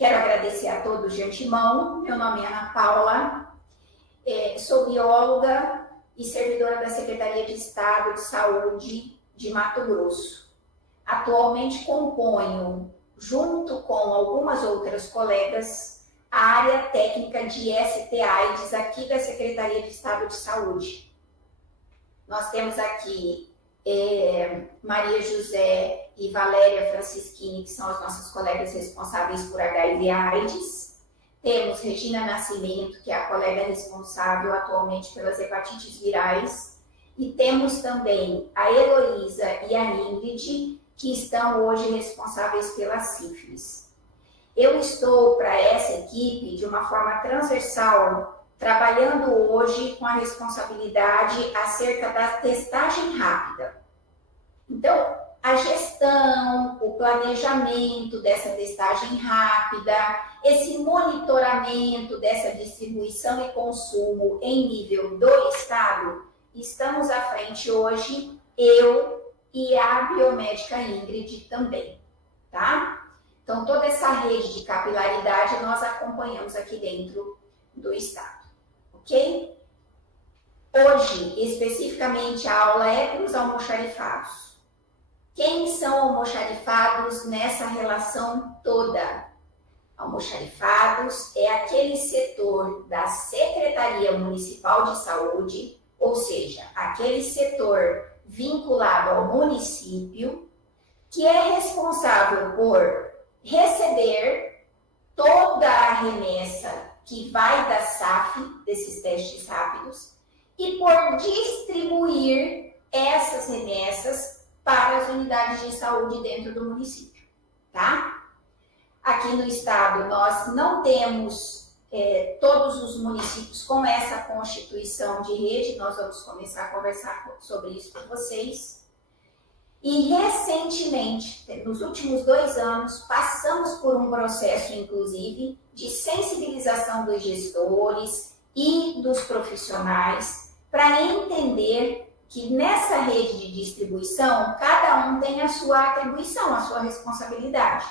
Quero agradecer a todos de antemão. Meu nome é Ana Paula, sou bióloga e servidora da Secretaria de Estado de Saúde de Mato Grosso. Atualmente componho, junto com algumas outras colegas, a área técnica de ST/AIDS aqui da Secretaria de Estado de Saúde. Nós temos aqui Maria José e Valéria Francischini, que são as nossas colegas responsáveis por HIV/AIDS. Temos Regina Nascimento, que é a colega responsável atualmente pelas hepatites virais. E temos também a Heloísa e a Ingrid, que estão hoje responsáveis pela sífilis. Eu estou para essa equipe de uma forma transversal, trabalhando hoje com a responsabilidade acerca da testagem rápida. Então, a gestão, o planejamento dessa testagem rápida, esse monitoramento dessa distribuição e consumo em nível do Estado, estamos à frente hoje, eu e a biomédica Ingrid também, tá? Então, toda essa rede de capilaridade nós acompanhamos aqui dentro do Estado, ok? Hoje, especificamente, a aula é para os almoxarifados. Quem são almoxarifados nessa relação toda? Almoxarifados é aquele setor da Secretaria Municipal de Saúde, ou seja, aquele setor vinculado ao município, que é responsável por receber toda a remessa que vai da SAF, desses testes rápidos, e por distribuir essas remessas para as unidades de saúde dentro do município, tá? Aqui no estado nós não temos todos os municípios com essa constituição de rede, nós vamos começar a conversar sobre isso com vocês. E recentemente, nos últimos 2 anos, passamos por um processo, inclusive, de sensibilização dos gestores e dos profissionais para entender que nessa rede de distribuição, cada um tem a sua atribuição, a sua responsabilidade,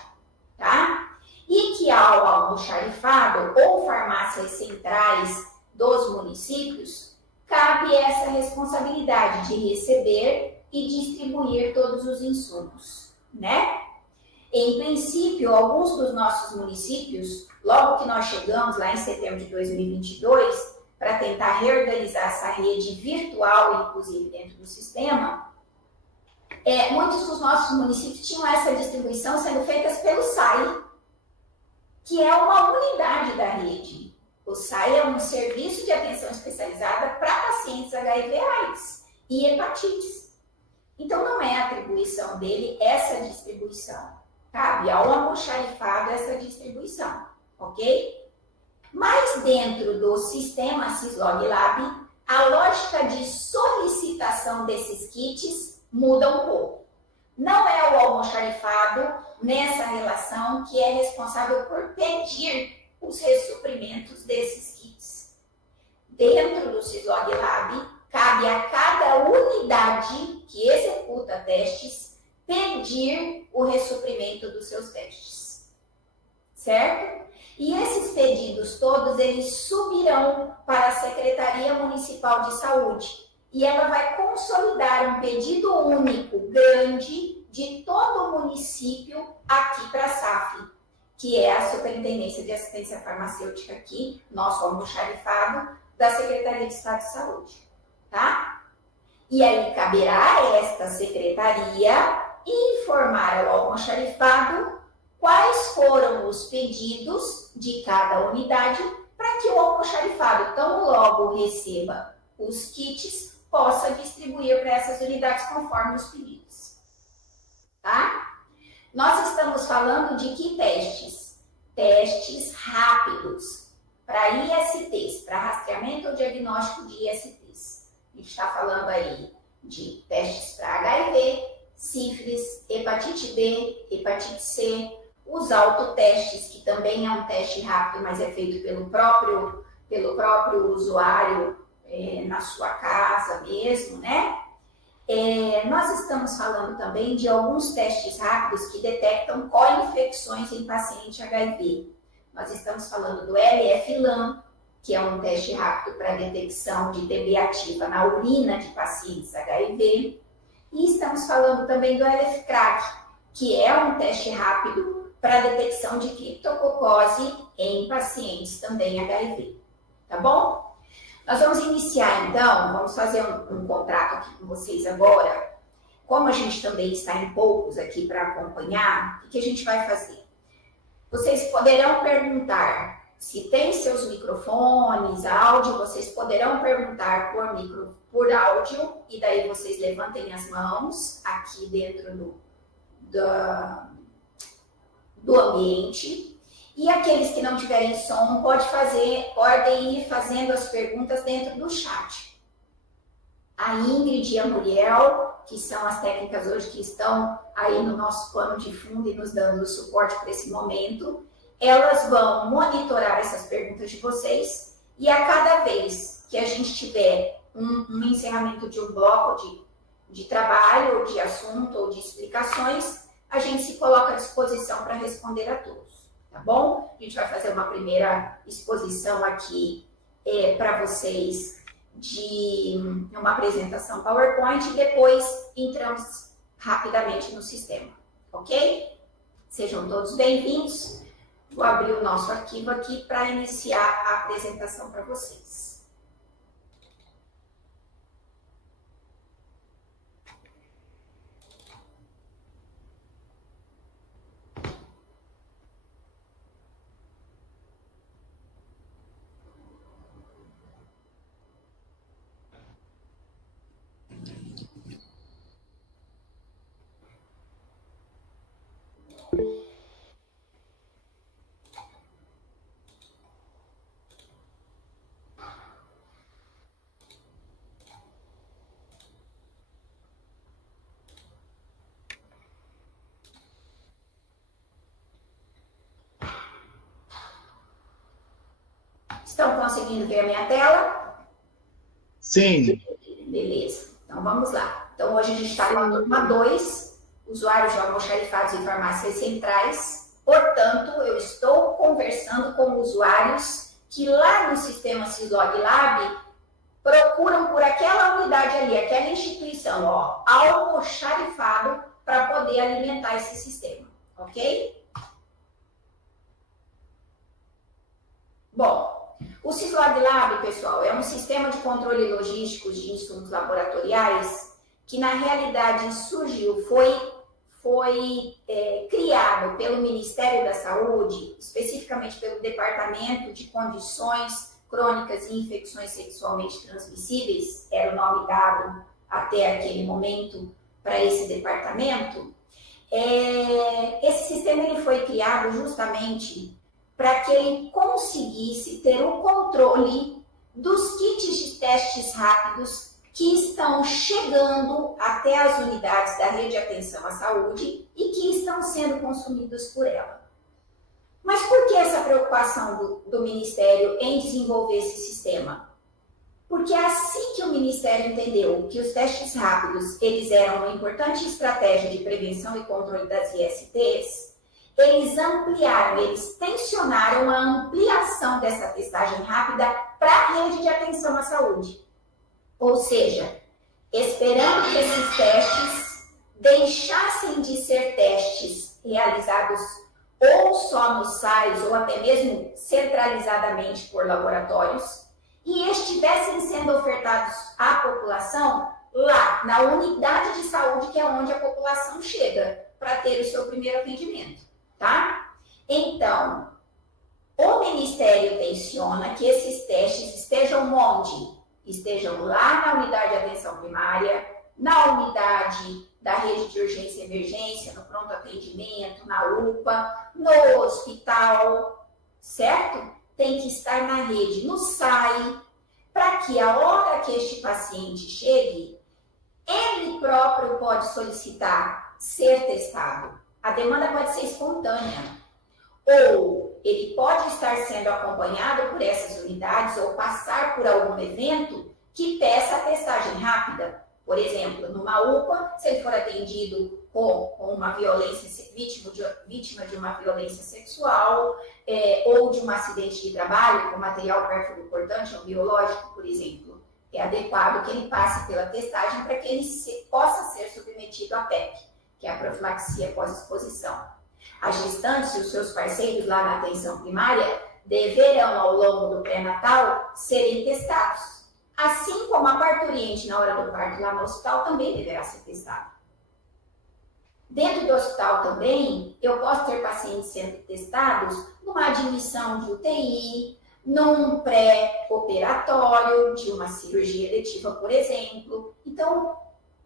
tá? E que ao almoxarifado ou farmácias centrais dos municípios, cabe essa responsabilidade de receber e distribuir todos os insumos, né? Em princípio, alguns dos nossos municípios, logo que nós chegamos lá em setembro de 2022, para tentar reorganizar essa rede virtual, inclusive dentro do sistema, muitos dos nossos municípios tinham essa distribuição sendo feitas pelo SAI, que é uma unidade da rede. O SAI é um serviço de atenção especializada para pacientes HIV/AIDS e hepatites. Então, não é atribuição dele essa distribuição. Cabe ao almoxarifado essa distribuição, ok? Mas dentro do sistema Syslog Lab, a lógica de solicitação desses kits muda um pouco. Não é o almoxarifado nessa relação que é responsável por pedir os ressuprimentos desses kits. Dentro do Syslog Lab, cabe a cada unidade que executa testes pedir o ressuprimento dos seus testes, certo? E esses pedidos todos, eles subirão para a Secretaria Municipal de Saúde e ela vai consolidar um pedido único, grande, de todo o município aqui para a SAF, que é a Superintendência de Assistência Farmacêutica aqui, nosso almoxarifado, da Secretaria de Estado de Saúde, tá? E aí caberá a esta secretaria informar ao almoxarifado quais foram os pedidos de cada unidade para que o almoxarifado, tão logo receba os kits, possa distribuir para essas unidades conforme os pedidos. Tá? Nós estamos falando de que testes? Testes rápidos para ISTs, para rastreamento ou diagnóstico de ISTs. A gente está falando aí de testes para HIV, sífilis, hepatite B, hepatite C, os autotestes, que também é um teste rápido, mas é feito pelo próprio usuário na sua casa mesmo, né? Nós estamos falando também de alguns testes rápidos que detectam co-infecções em paciente HIV. nós estamos falando do LF-LAM, que é um teste rápido para detecção de TB ativa na urina de pacientes HIV. E estamos falando também do LF-CRAC, que é um teste rápido para detecção de criptococose em pacientes também HIV. Tá bom? Nós vamos iniciar então, vamos fazer um contrato aqui com vocês agora. Como a gente também está em poucos aqui para acompanhar, o que a gente vai fazer? Vocês poderão perguntar, se tem seus microfones, áudio, vocês poderão perguntar por áudio, e daí vocês levantem as mãos aqui dentro do ambiente. E aqueles que não tiverem som, podem ir fazendo as perguntas dentro do chat. A Ingrid e a Muriel, que são as técnicas hoje que estão aí no nosso pano de fundo e nos dando suporte para esse momento, elas vão monitorar essas perguntas de vocês e a cada vez que a gente tiver um encerramento de um bloco de trabalho, ou de assunto, ou de explicações, a gente se coloca à disposição para responder a todos. Tá bom? A gente vai fazer uma primeira exposição aqui para vocês de uma apresentação PowerPoint e depois entramos rapidamente no sistema, ok? Sejam todos bem-vindos. Vou abrir o nosso arquivo aqui para iniciar a apresentação para vocês. Estão conseguindo ver a minha tela? Sim. Beleza. Então, vamos lá. Então, hoje a gente está com a turma 2, usuários de almoxarifados e farmácias centrais. Portanto, eu estou conversando com usuários que lá no sistema Syslog Lab procuram por aquela unidade ali, aquela instituição, ó, almoxarifado, para poder alimentar esse sistema, ok? Bom, o Syslog Lab, pessoal, é um sistema de controle logístico de insumos laboratoriais que, na realidade, surgiu, foi criado pelo Ministério da Saúde, especificamente pelo Departamento de Condições Crônicas e Infecções Sexualmente Transmissíveis, era o nome dado até aquele momento para esse departamento. Esse sistema ele foi criado justamente para que ele conseguisse ter o controle dos kits de testes rápidos que estão chegando até as unidades da rede de atenção à saúde e que estão sendo consumidos por ela. Mas por que essa preocupação do Ministério em desenvolver esse sistema? Porque assim que o Ministério entendeu que os testes rápidos eles eram uma importante estratégia de prevenção e controle das ISTs, eles ampliaram, eles tensionaram a ampliação dessa testagem rápida para a rede de atenção à saúde. Ou seja, esperando que esses testes deixassem de ser testes realizados ou só nos SAIs ou até mesmo centralizadamente por laboratórios e estivessem sendo ofertados à população lá na unidade de saúde, que é onde a população chega para ter o seu primeiro atendimento. Tá? Então, o Ministério tensiona que esses testes estejam onde? Estejam lá na unidade de atenção primária, na unidade da rede de urgência e emergência, no pronto atendimento, na UPA, no hospital, certo? Tem que estar na rede, no SAI, para que a hora que este paciente chegue, ele próprio pode solicitar ser testado. A demanda pode ser espontânea, ou ele pode estar sendo acompanhado por essas unidades ou passar por algum evento que peça a testagem rápida. Por exemplo, numa UPA, se ele for atendido com uma violência, vítima de uma violência sexual, ou de um acidente de trabalho com material perfurocortante ou biológico, por exemplo, é adequado que ele passe pela testagem para que ele possa ser submetido à PEP, que é a profilaxia pós-exposição. As gestantes e os seus parceiros lá na atenção primária deverão, ao longo do pré-natal, serem testados. Assim como a parturiente, na hora do parto lá no hospital, também deverá ser testado. Dentro do hospital também, eu posso ter pacientes sendo testados numa admissão de UTI, num pré-operatório de uma cirurgia eletiva, por exemplo. Então,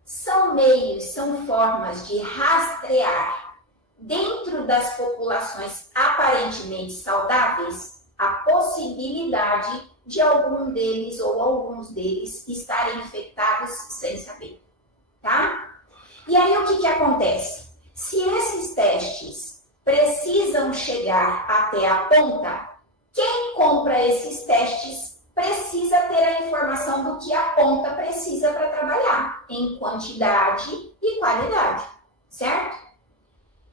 são meios, são formas de rastrear dentro das populações aparentemente saudáveis a possibilidade de algum deles ou alguns deles estarem infectados sem saber, tá? E aí o que acontece? Se esses testes precisam chegar até a ponta, quem compra esses testes precisa ter a informação do que a ponta precisa para trabalhar, em quantidade e qualidade, certo?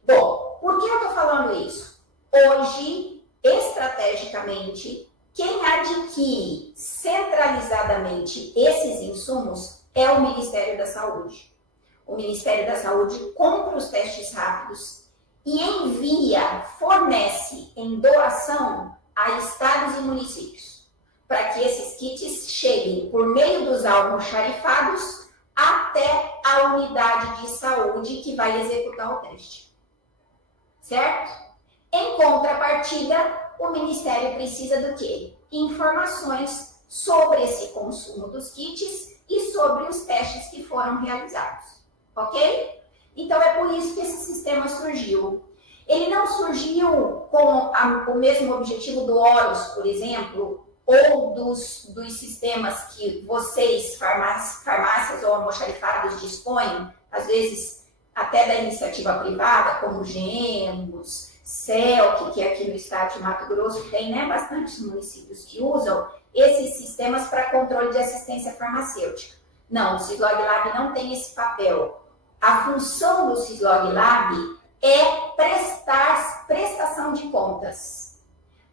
Bom, por que eu estou falando isso? Hoje, estrategicamente, quem adquire centralizadamente esses insumos é o Ministério da Saúde. O Ministério da Saúde compra os testes rápidos e envia, fornece em doação a estados e municípios, para que esses kits cheguem por meio dos almoxarifados até a unidade de saúde que vai executar o teste. Certo? Em contrapartida, o Ministério precisa do quê? Informações sobre esse consumo dos kits e sobre os testes que foram realizados. Ok? Então, é por isso que esse sistema surgiu. Ele não surgiu com o mesmo objetivo do Horus, por exemplo, ou dos sistemas que vocês, farmácias ou almoxarifados, dispõem, às vezes até da iniciativa privada, como Gemos, CELC, que aqui no estado de Mato Grosso tem, né, bastantes municípios que usam esses sistemas para controle de assistência farmacêutica. Não, o Cislog Lab não tem esse papel. A função do Cislog Lab é prestação de contas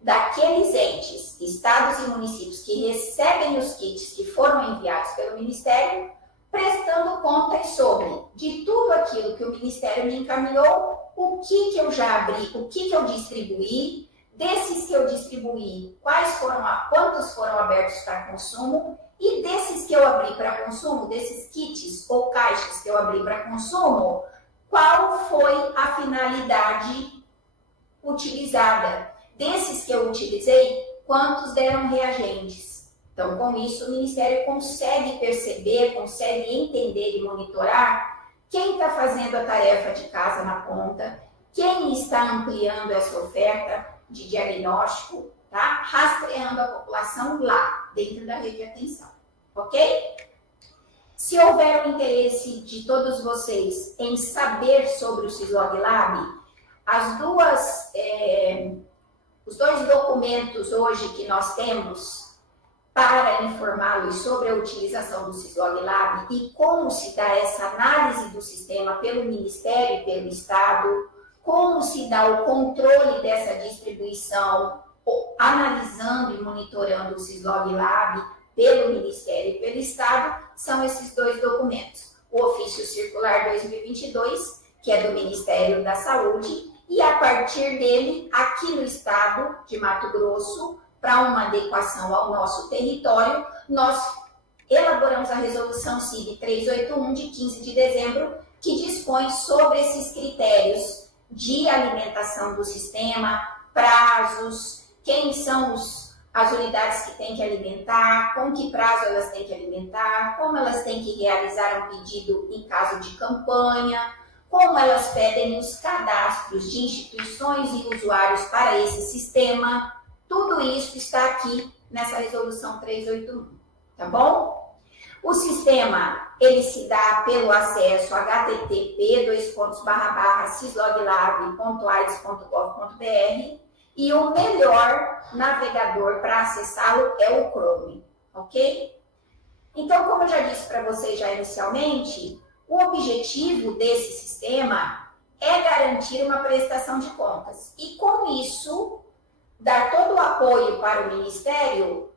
daqueles entes, estados e municípios que recebem os kits que foram enviados pelo Ministério, prestando contas sobre de tudo aquilo que o Ministério me encaminhou, o que eu já abri, o que eu distribuí, desses que eu distribuí, quantos foram abertos para consumo, e desses que eu abri para consumo, desses kits ou caixas que eu abri para consumo, qual foi a finalidade utilizada? Desses que eu utilizei, quantos deram reagentes? Então, com isso, o Ministério consegue perceber, consegue entender e monitorar quem está fazendo a tarefa de casa na ponta, quem está ampliando essa oferta de diagnóstico, tá? Rastreando a população lá, dentro da rede de atenção, ok? Se houver o interesse de todos vocês em saber sobre o Cislog Lab, os dois documentos hoje que nós temos para informá-los sobre a utilização do Cislog Lab e como se dá essa análise do sistema pelo Ministério e pelo Estado, como se dá o controle dessa distribuição, analisando e monitorando o Cislog Lab pelo Ministério e pelo Estado, são esses dois documentos. O Ofício Circular 2022, que é do Ministério da Saúde, e a partir dele, aqui no estado de Mato Grosso, para uma adequação ao nosso território, nós elaboramos a Resolução CIB 381, de 15 de dezembro, que dispõe sobre esses critérios de alimentação do sistema, prazos, quem são as unidades que têm que alimentar, com que prazo elas têm que alimentar, como elas têm que realizar um pedido em caso de campanha, como elas pedem os cadastros de instituições e usuários para esse sistema. Tudo isso está aqui nessa Resolução 381, tá bom? O sistema, ele se dá pelo acesso http://cisloglab.aids.gov.br e o melhor navegador para acessá-lo é o Chrome, ok? Então, como eu já disse para vocês já inicialmente, o objetivo desse sistema é garantir uma prestação de contas. E com isso, dar todo o apoio para o Ministério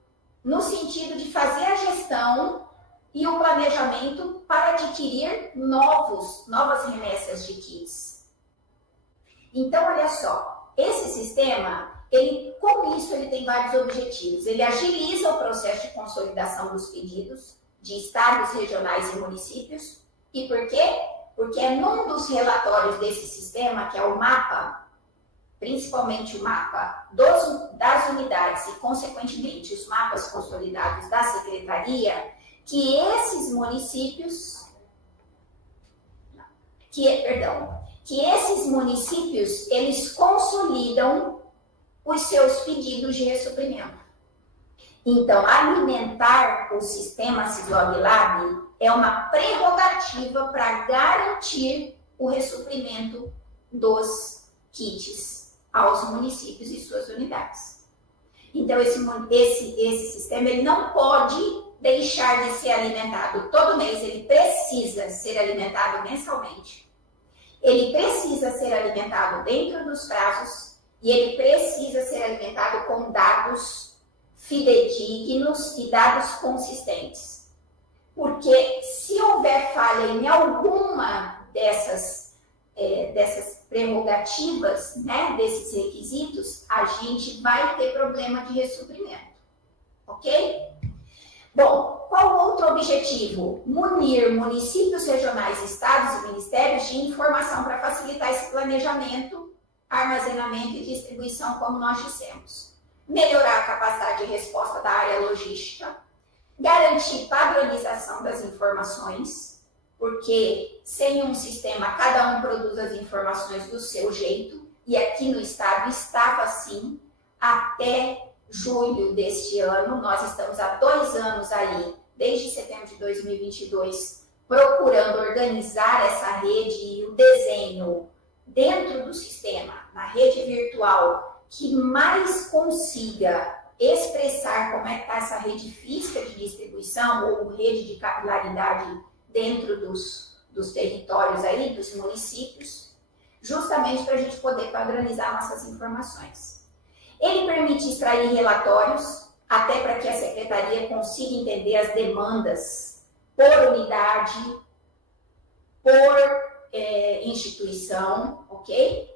no sentido de fazer a gestão e o planejamento para adquirir novas remessas de kits. Então, olha só, esse sistema, com isso, ele tem vários objetivos. Ele agiliza o processo de consolidação dos pedidos de estados, regionais e municípios. E por quê? Porque é num dos relatórios desse sistema, que é o mapa, principalmente o mapa das unidades e, consequentemente, os mapas consolidados da Secretaria, que esses municípios, eles consolidam os seus pedidos de ressuprimento. Então, alimentar o sistema SysLog-Lab é uma prerrogativa para garantir o ressuprimento dos kits aos municípios e suas unidades. Então, esse sistema ele não pode deixar de ser alimentado todo mês, ele precisa ser alimentado mensalmente. Ele precisa ser alimentado dentro dos prazos e ele precisa ser alimentado com dados fidedignos e dados consistentes. Porque se houver falha em alguma dessas prerrogativas, né, desses requisitos, a gente vai ter problema de ressuprimento. Ok? Bom, qual o outro objetivo? Munir municípios, regionais, estados e ministérios de informação para facilitar esse planejamento, armazenamento e distribuição, como nós dissemos. Melhorar a capacidade de resposta da área logística, garantir padronização das informações, porque sem um sistema, cada um produz as informações do seu jeito, e aqui no estado estava assim até julho deste ano. Nós estamos há 2 anos aí, desde setembro de 2022, procurando organizar essa rede e o desenho dentro do sistema, na rede virtual, que mais consiga expressar como é que está essa rede física de distribuição ou rede de capilaridade dentro dos territórios aí, dos municípios, justamente para a gente poder padronizar nossas informações. Ele permite extrair relatórios, até para que a Secretaria consiga entender as demandas por unidade, por instituição, ok?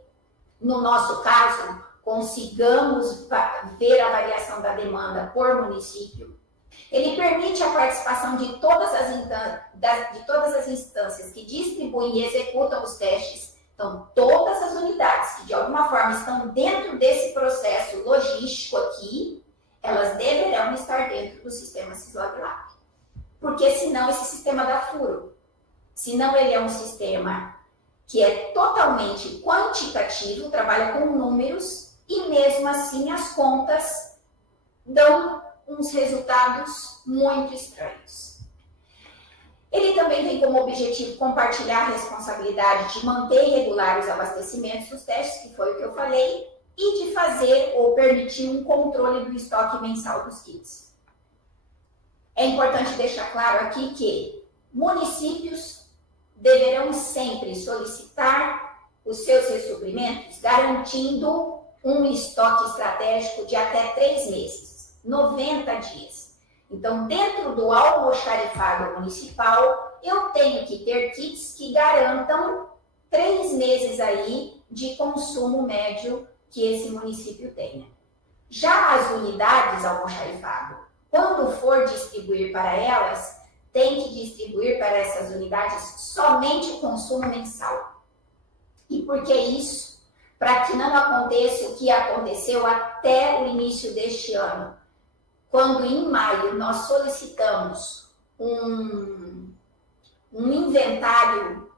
No nosso caso, consigamos ver a variação da demanda por município. Ele permite a participação de todas as instâncias que distribuem e executam os testes. Então, todas as unidades que de alguma forma estão dentro desse processo logístico aqui, elas deverão estar dentro do sistema SysLog-Lab. Porque senão esse sistema dá furo. Senão ele é um sistema que é totalmente quantitativo, trabalha com números, e mesmo assim as contas dão uns resultados muito estranhos. Ele também tem como objetivo compartilhar a responsabilidade de manter e regular os abastecimentos dos testes, que foi o que eu falei, e de fazer ou permitir um controle do estoque mensal dos kits. É importante deixar claro aqui que municípios deverão sempre solicitar os seus ressuprimentos, garantindo um estoque estratégico de até 3 meses, 90 dias. Então, dentro do almoxarifado municipal, eu tenho que ter kits que garantam 3 meses aí de consumo médio que esse município tenha. Já as unidades almoxarifado, quando for distribuir para elas, tem que distribuir para essas unidades somente o consumo mensal. E por que isso? Para que não aconteça o que aconteceu até o início deste ano, quando em maio nós solicitamos um inventário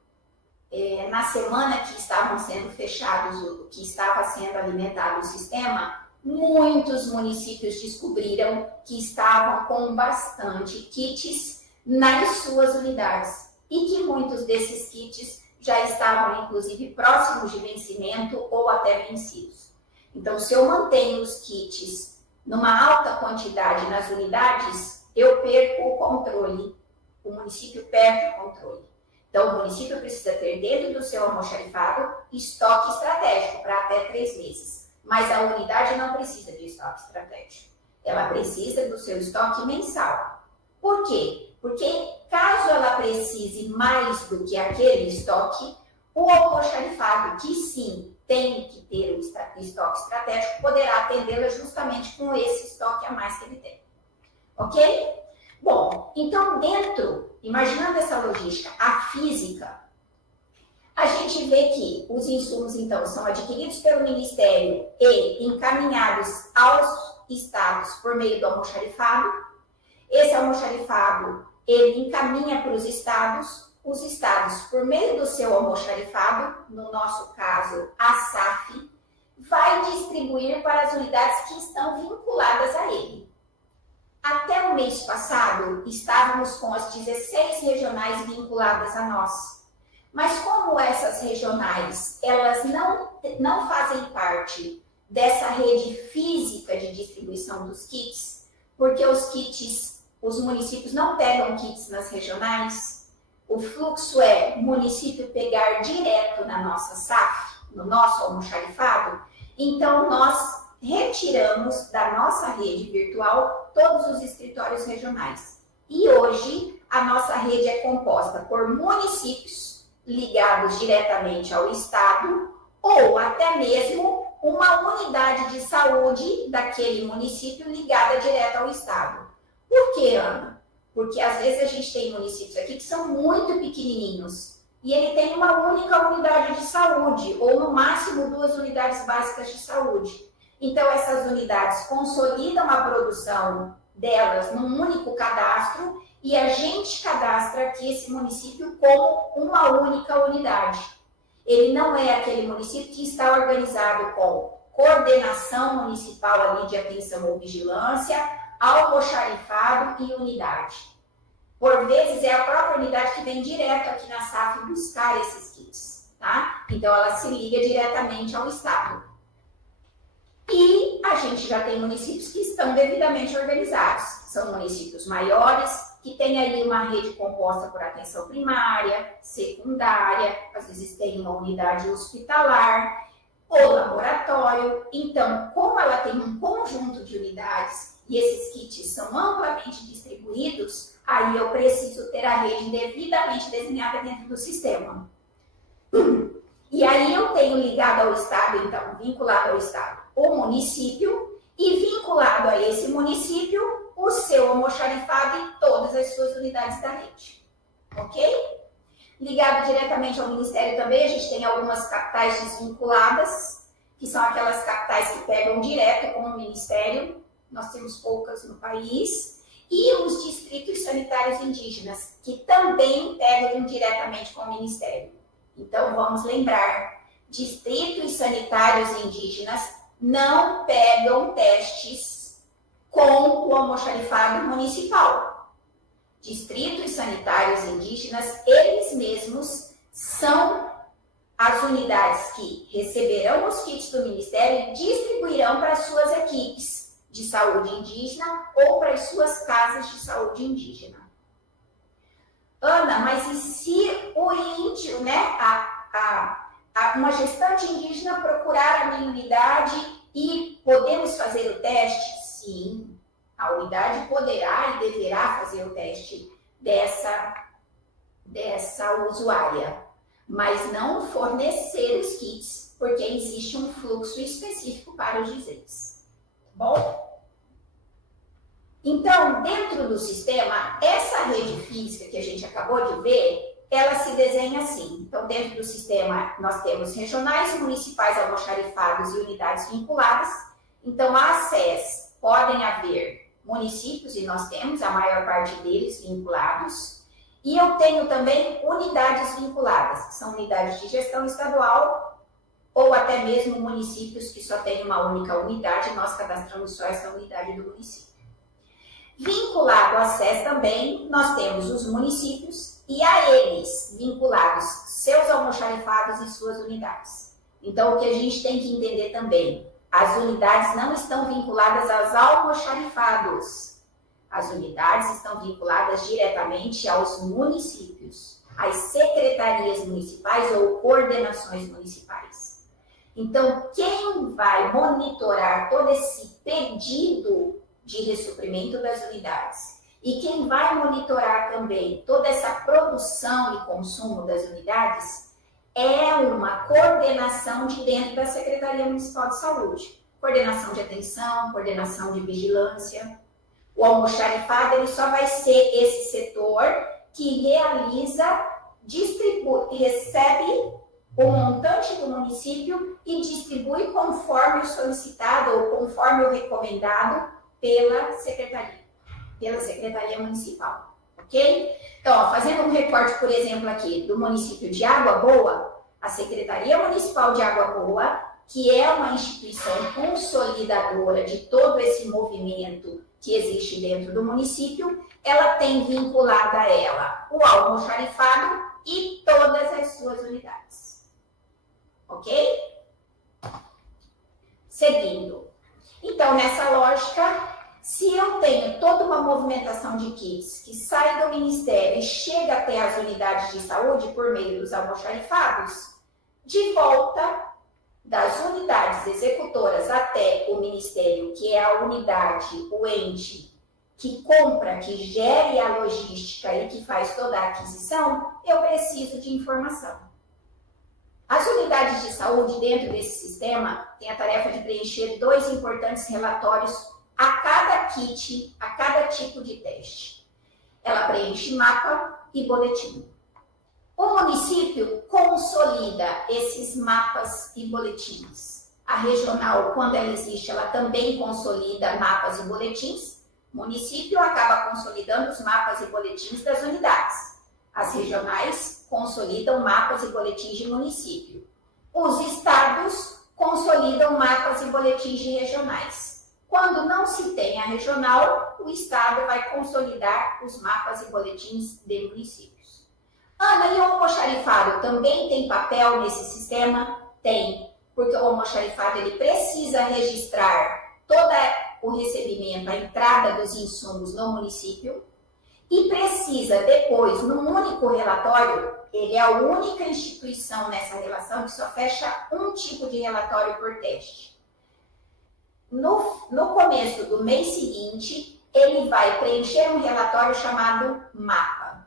na semana que estavam sendo fechados, que estava sendo alimentado o sistema, muitos municípios descobriram que estavam com bastante kits nas suas unidades e que muitos desses kits já estavam, inclusive, próximos de vencimento ou até vencidos. Então, se eu mantenho os kits numa alta quantidade nas unidades, eu perco o controle, o município perde o controle. Então, o município precisa ter dentro do seu almoxarifado estoque estratégico para até 3 meses. mas a unidade não precisa de estoque estratégico. Ela precisa do seu estoque mensal. Por quê? Porque caso ela precise mais do que aquele estoque, o almoxarifado, que sim tem que ter o estoque estratégico, poderá atendê-la justamente com esse estoque a mais que ele tem. Ok? Bom, então imaginando essa logística, a física, a gente vê que os insumos, então, são adquiridos pelo Ministério e encaminhados aos estados por meio do almoxarifado. Esse almoxarifado, ele encaminha para os estados, por meio do seu almoxarifado, no nosso caso, a SAF, vai distribuir para as unidades que estão vinculadas a ele. Até o mês passado, estávamos com as 16 regionais vinculadas a nós. Mas como essas regionais, elas não fazem parte dessa rede física de distribuição dos kits, porque os municípios não pegam kits nas regionais, o fluxo é o município pegar direto na nossa SAF, no nosso almoxarifado, então nós retiramos da nossa rede virtual todos os escritórios regionais. E hoje a nossa rede é composta por municípios ligados diretamente ao estado ou até mesmo uma unidade de saúde daquele município ligada direto ao estado. Por quê, Ana? Porque às vezes a gente tem municípios aqui que são muito pequenininhos e ele tem uma única unidade de saúde ou no máximo 2 unidades básicas de saúde. Então essas unidades consolidam a produção delas num único cadastro e a gente cadastra aqui esse município como uma única unidade. Ele não é aquele município que está organizado com coordenação municipal ali de atenção ou vigilância, almoxarifado e unidade. Por vezes é a própria unidade que vem direto aqui na SAF buscar esses kits, tá? Então ela se liga diretamente ao estado. E a gente já tem municípios que estão devidamente organizados. São municípios maiores, que tem aí uma rede composta por atenção primária, secundária, às vezes tem uma unidade hospitalar ou laboratório. Então, como ela tem um conjunto de unidades e esses kits são amplamente distribuídos, aí eu preciso ter a rede devidamente desenhada dentro do sistema. E aí eu tenho ligado ao estado, então, vinculado ao estado, o município, e vinculado a esse município, o seu almoxarifado e todas as suas unidades da rede. Ok? Ligado diretamente ao Ministério também, a gente tem algumas capitais desvinculadas, que são aquelas capitais que pegam direto com o Ministério. Nós temos poucas no país. E os distritos sanitários indígenas, que também pegam diretamente com o Ministério. Então, vamos lembrar, distritos sanitários indígenas não pegam testes com o almoxarifado municipal. Distritos sanitários indígenas, eles mesmos são as unidades que receberão os kits do Ministério e distribuirão para as suas equipes de saúde indígena ou para as suas casas de saúde indígena. Ana, mas e se o índio, né, uma gestante indígena procurar a minha unidade e podemos fazer o teste? Sim, a unidade poderá e deverá fazer o teste dessa usuária, mas não fornecer os kits, porque existe um fluxo específico para os dizeres. Bom? Então, dentro do sistema, essa rede física que a gente acabou de ver, ela se desenha assim. Então, dentro do sistema, nós temos regionais, municipais, almoxarifados e unidades vinculadas. Então, a ACES podem haver municípios, e nós temos a maior parte deles vinculados. E eu tenho também unidades vinculadas, que são unidades de gestão estadual, ou até mesmo municípios que só têm uma única unidade, nós cadastramos só essa unidade do município. Vinculado à SES também, nós temos os municípios e a eles vinculados seus almoxarifados e suas unidades. Então, o que a gente tem que entender também, as unidades não estão vinculadas aos almoxarifados. As unidades estão vinculadas diretamente aos municípios, às secretarias municipais ou coordenações municipais. Então, quem vai monitorar todo esse pedido de ressuprimento das unidades e quem vai monitorar também toda essa produção e consumo das unidades é uma coordenação de dentro da Secretaria Municipal de Saúde. Coordenação de atenção, coordenação de vigilância. O almoxarifado ele só vai ser esse setor que realiza, recebe o montante do município e distribui conforme o solicitado ou conforme o recomendado pela Secretaria Municipal, ok? Então, fazendo um recorte, por exemplo, aqui do município de Água Boa, a Secretaria Municipal de Água Boa, que é uma instituição consolidadora de todo esse movimento que existe dentro do município, ela tem vinculada a ela o almoxarifado e todas as suas unidades. Ok? Seguindo. Então, nessa lógica, se eu tenho toda uma movimentação de kits que sai do Ministério e chega até as unidades de saúde por meio dos almoxarifados, de volta das unidades executoras até o Ministério, que é a unidade, o ente que compra, que gere a logística e que faz toda a aquisição, eu preciso de informação. As unidades de saúde dentro desse sistema têm a tarefa de preencher 2 importantes relatórios a cada kit, a cada tipo de teste. Ela preenche mapa e boletim. O município consolida esses mapas e boletins. A regional, quando ela existe, ela também consolida mapas e boletins. O município acaba consolidando os mapas e boletins das unidades. As regionais consolidam mapas e boletins de município. Os estados consolidam mapas e boletins de regionais. Quando não se tem a regional, o estado vai consolidar os mapas e boletins de municípios. Ana, e o almoxarifado também tem papel nesse sistema? Tem, porque o almoxarifado ele precisa registrar todo o recebimento, a entrada dos insumos no município e precisa depois, num único relatório, ele é a única instituição nessa relação que só fecha um tipo de relatório por teste. No começo do mês seguinte, ele vai preencher um relatório chamado MAPA.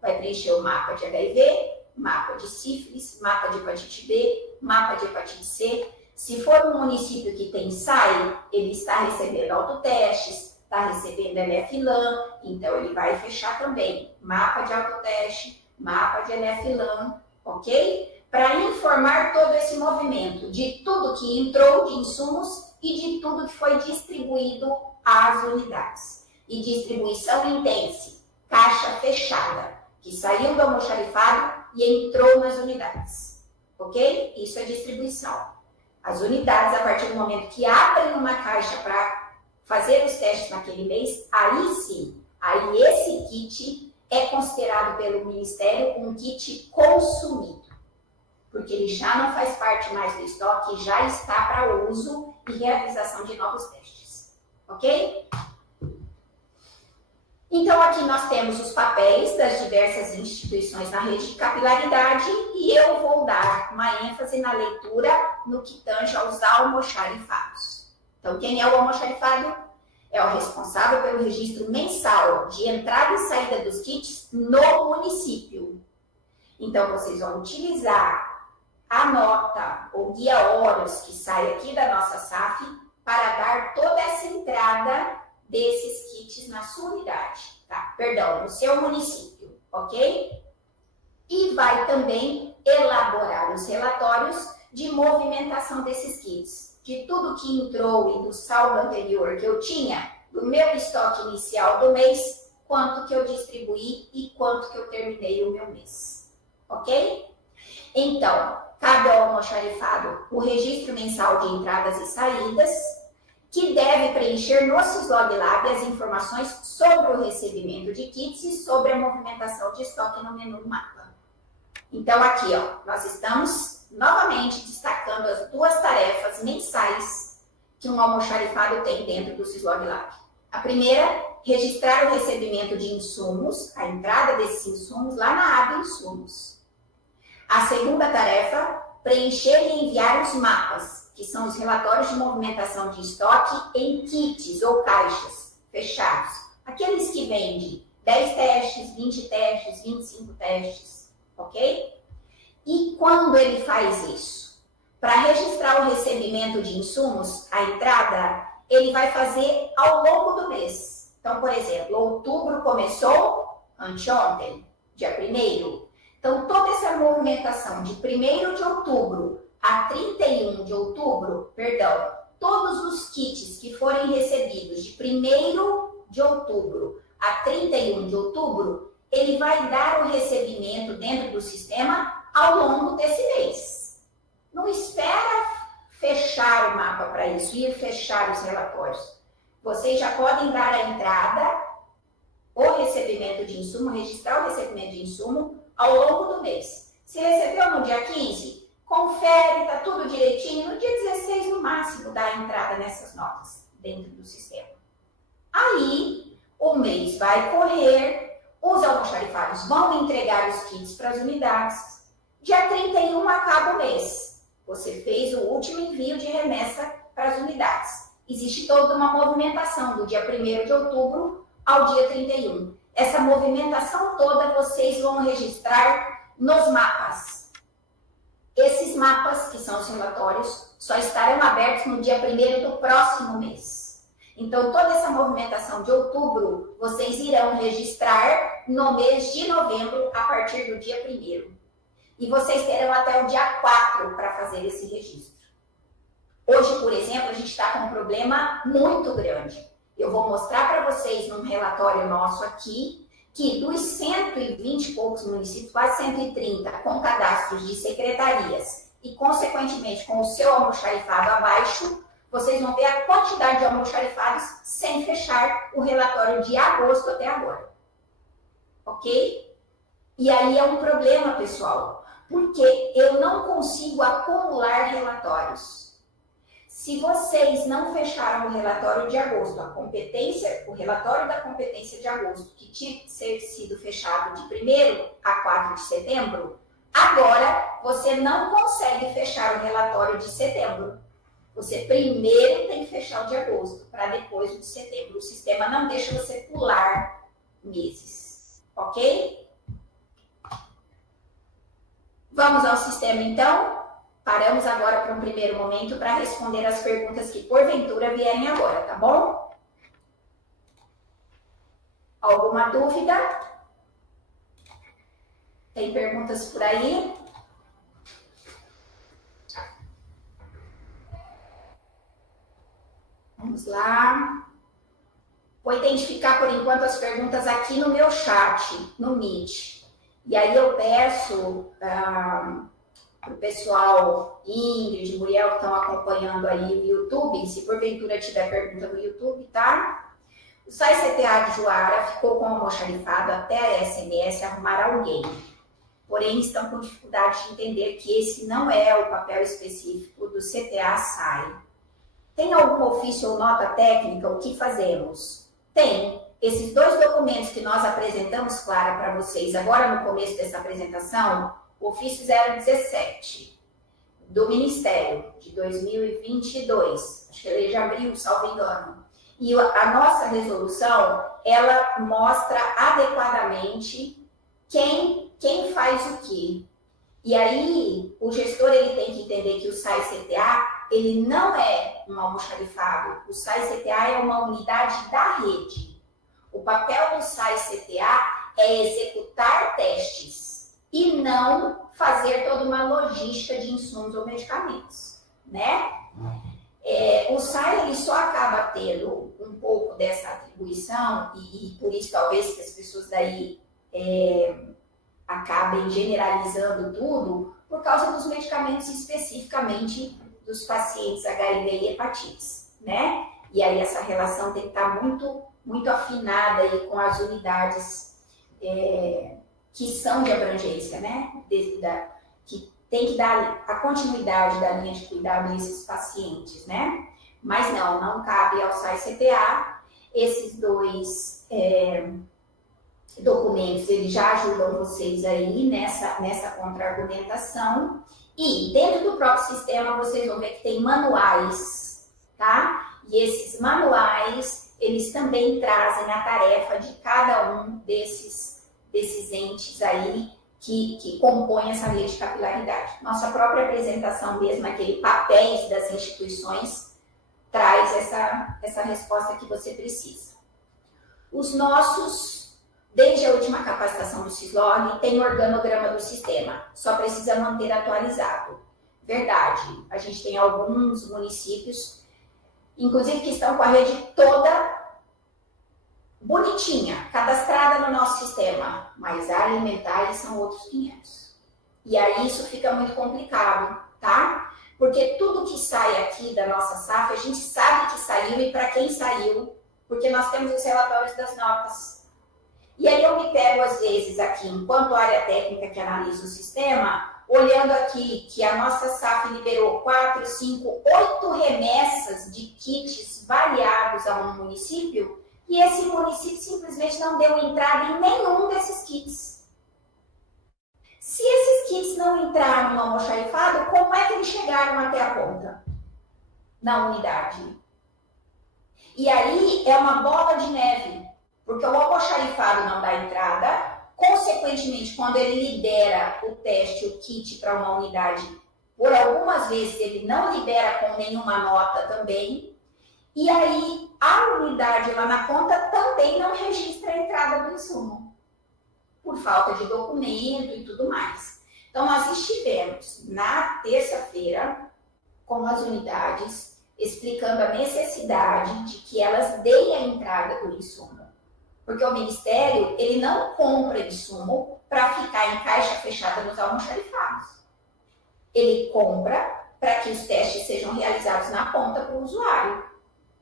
Vai preencher o mapa de HIV, mapa de sífilis, mapa de hepatite B, mapa de hepatite C. Se for um município que tem SAI, ele está recebendo autotestes, está recebendo LF-LAN, então ele vai fechar também mapa de autoteste, mapa de LF-LAN, ok? Para informar todo esse movimento de tudo que entrou de insumos e de tudo que foi distribuído às unidades. E distribuição intensa, caixa fechada, que saiu do almoxarifado e entrou nas unidades, ok? Isso é distribuição. As unidades, a partir do momento que abrem uma caixa para fazer os testes naquele mês, aí sim, aí esse kit é considerado pelo Ministério um kit consumido, porque ele já não faz parte mais do estoque, já está para uso e realização de novos testes, ok? Então, aqui nós temos os papéis das diversas instituições na rede de capilaridade e eu vou dar uma ênfase na leitura no que tange aos almoxarifados. Então, quem é o almoxarifado? É o responsável pelo registro mensal de entrada e saída dos kits no município. Então, vocês vão utilizar a nota ou guia Horus que sai aqui da nossa SAF para dar toda essa entrada desses kits na sua unidade, tá? Perdão, no seu município, ok? E vai também elaborar os relatórios de movimentação desses kits, de tudo que entrou e do saldo anterior que eu tinha, do meu estoque inicial do mês, quanto que eu distribuí e quanto que eu terminei o meu mês, ok? Então, cabe ao almoxarifado o registro mensal de entradas e saídas, que deve preencher no Syslog Lab as informações sobre o recebimento de kits e sobre a movimentação de estoque no menu do mapa. Então, aqui, ó, nós estamos novamente destacando as 2 tarefas mensais que um almoxarifado tem dentro do Syslog Lab. A primeira, registrar o recebimento de insumos, a entrada desses insumos lá na aba Insumos. A segunda tarefa, preencher e enviar os mapas, que são os relatórios de movimentação de estoque em kits ou caixas fechados. Aqueles que vendem 10 testes, 20 testes, 25 testes, ok? E quando ele faz isso? Para registrar o recebimento de insumos, a entrada, ele vai fazer ao longo do mês. Então, por exemplo, outubro começou anteontem, dia 1º. Então, toda essa movimentação de 1º de outubro a 31 de outubro, todos os kits que forem recebidos de 1º de outubro a 31 de outubro, ele vai dar o recebimento dentro do sistema ao longo desse mês. Não espera fechar o mapa para isso, ir fechar os relatórios. Vocês já podem dar a entrada, o recebimento de insumo, registrar o recebimento de insumo ao longo do mês. Se recebeu no dia 15, confere, está tudo direitinho. No dia 16, no máximo, dá a entrada nessas notas dentro do sistema. Aí, o mês vai correr, os almoxarifados vão entregar os kits para as unidades. Dia 31 acaba o mês. Você fez o último envio de remessa para as unidades. Existe toda uma movimentação do dia 1º de outubro ao dia 31. Essa movimentação toda vocês vão registrar nos mapas. Esses mapas, que são os relatórios, só estarão abertos no dia 1º do próximo mês. Então, toda essa movimentação de outubro, vocês irão registrar no mês de novembro, a partir do dia 1º. E vocês terão até o dia 4 para fazer esse registro. Hoje, por exemplo, a gente está com um problema muito grande. Eu vou mostrar para vocês num relatório nosso aqui, que dos 120 e poucos municípios, quase 130, com cadastros de secretarias e, consequentemente, com o seu almoxarifado abaixo, vocês vão ver a quantidade de almoxarifados sem fechar o relatório de agosto até agora. Ok? E aí é um problema, pessoal, porque eu não consigo acumular relatórios. Se vocês não fecharam o relatório de agosto, o relatório da competência de agosto, que tinha que ser sido fechado de 1º a 4 de setembro, agora você não consegue fechar o relatório de setembro. Você primeiro tem que fechar o de agosto, para depois o de setembro. O sistema não deixa você pular meses, ok? Vamos ao sistema, então? Paramos agora para um primeiro momento para responder as perguntas que porventura vierem agora, tá bom? Alguma dúvida? Tem perguntas por aí? Vamos lá. Vou identificar por enquanto as perguntas aqui no meu chat, no Meet. E aí eu peço para o pessoal, Ingrid, Muriel, que estão acompanhando aí no YouTube, se porventura tiver pergunta no YouTube, tá? O SAI CTA de Juara ficou com o almoxarifado até a SMS arrumar alguém. Porém, estão com dificuldade de entender que esse não é o papel específico do CTA SAI. Tem algum ofício ou nota técnica? O que fazemos? Tem. Esses 2 documentos que nós apresentamos, Clara, para vocês agora no começo dessa apresentação, o ofício 017 do Ministério de 2022, acho que ele já abriu, salvo engano. E a nossa resolução, ela mostra adequadamente quem faz o quê. E aí, o gestor ele tem que entender que o SAI CTA, ele não é um almoxarifado. O SAI CTA é uma unidade da rede. O papel do SAI CTA é executar testes e não fazer toda uma logística de insumos ou medicamentos, né? O SAI ele só acaba tendo um pouco dessa atribuição e por isso talvez que as pessoas daí acabem generalizando tudo por causa dos medicamentos especificamente dos pacientes HIV e hepatites, né? E aí essa relação tem que estar muito afinada aí com as unidades que são de abrangência, né? Que tem que dar a continuidade da linha de cuidado desses pacientes, né? Mas não cabe ao SAI CTA. Esses 2 documentos, eles já ajudam vocês aí nessa contra-argumentação. E dentro do próprio sistema, vocês vão ver que tem manuais, tá? E esses manuais, eles também trazem a tarefa de cada um desses entes aí que compõem essa rede de capilaridade. Nossa própria apresentação mesmo, aquele papéis das instituições, traz essa resposta que você precisa. Os nossos, desde a última capacitação do Cislog, tem o organograma do sistema, só precisa manter atualizado. Verdade, a gente tem alguns municípios, inclusive que estão com a rede toda bonitinha, cadastrada no nosso sistema, mas alimentares são outros 500. E aí isso fica muito complicado, tá? Porque tudo que sai aqui da nossa SAF, a gente sabe que saiu e para quem saiu, porque nós temos os relatórios das notas. E aí eu me pego, às vezes, aqui, enquanto área técnica que analisa o sistema, olhando aqui que a nossa SAF liberou 4, 5, 8 remessas de kits variados a um município, e esse município simplesmente não deu entrada em nenhum desses kits. Se esses kits não entraram no almoxarifado, como é que eles chegaram até a ponta? Na unidade. E aí é uma bola de neve, porque o almoxarifado não dá entrada, consequentemente, quando ele libera o teste, o kit para uma unidade, por algumas vezes ele não libera com nenhuma nota também, e aí a unidade lá na ponta também não registra a entrada do insumo, por falta de documento e tudo mais. Então, nós estivemos na terça-feira com as unidades, explicando a necessidade de que elas deem a entrada do insumo. Porque o Ministério, ele não compra insumo para ficar em caixa fechada nos almoxarifados. Ele compra para que os testes sejam realizados na ponta para o usuário.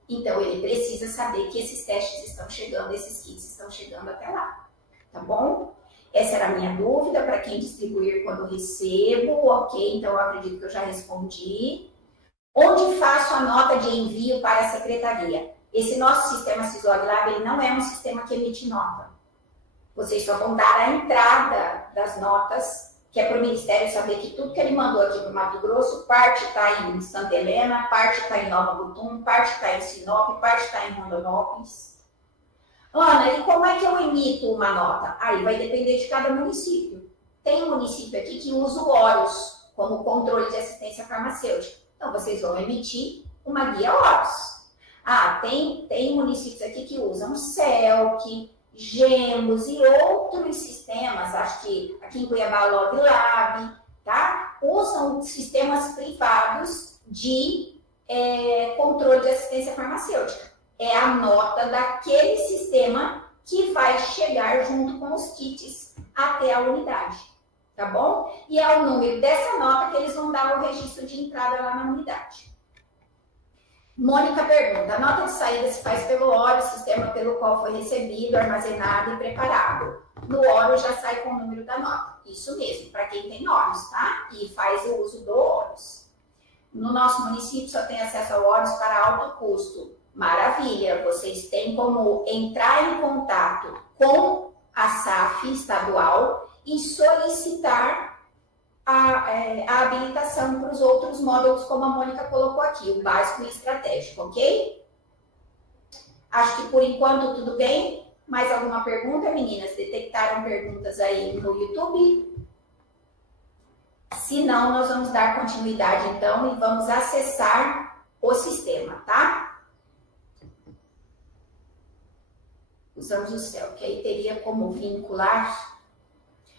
Então, ele precisa saber que esses testes estão chegando, esses kits estão chegando até lá. Tá bom? Essa era a minha dúvida, para quem distribuir quando recebo, ok, então eu acredito que eu já respondi. Onde faço a nota de envio para a secretaria? Esse nosso sistema Cislog Lab, ele não é um sistema que emite nota. Vocês só vão dar a entrada das notas, que é para o Ministério saber que tudo que ele mandou aqui para o Mato Grosso, parte está em Santa Helena, parte está em Nova Mutum, parte está em Sinop, parte está em Rondonópolis. Ana, e como é que eu emito uma nota? Aí vai depender de cada município. Tem um município aqui que usa o Horus como controle de assistência farmacêutica. Então, vocês vão emitir uma guia Horus. Ah, tem municípios aqui que usam CELC, Gemos e outros sistemas, acho que aqui em Cuiabá, Log Lab, tá? Usam sistemas privados de controle de assistência farmacêutica. É a nota daquele sistema que vai chegar junto com os kits até a unidade, tá bom? E é o número dessa nota que eles vão dar o registro de entrada lá na unidade. Mônica pergunta, a nota de saída se faz pelo ORO, sistema pelo qual foi recebido, armazenado e preparado. No ORO já sai com o número da nota. Isso mesmo, para quem tem OROS, tá? E faz o uso do OROS. No nosso município só tem acesso ao OROS para alto custo. Maravilha, vocês têm como entrar em contato com a SAF estadual e solicitar a habilitação para os outros módulos, como a Mônica colocou aqui, o básico e estratégico, ok? Acho que por enquanto tudo bem. Mais alguma pergunta, meninas? Detectaram perguntas aí no YouTube? Se não, nós vamos dar continuidade então e vamos acessar o sistema, tá? Usamos o céu, que aí teria como vincular.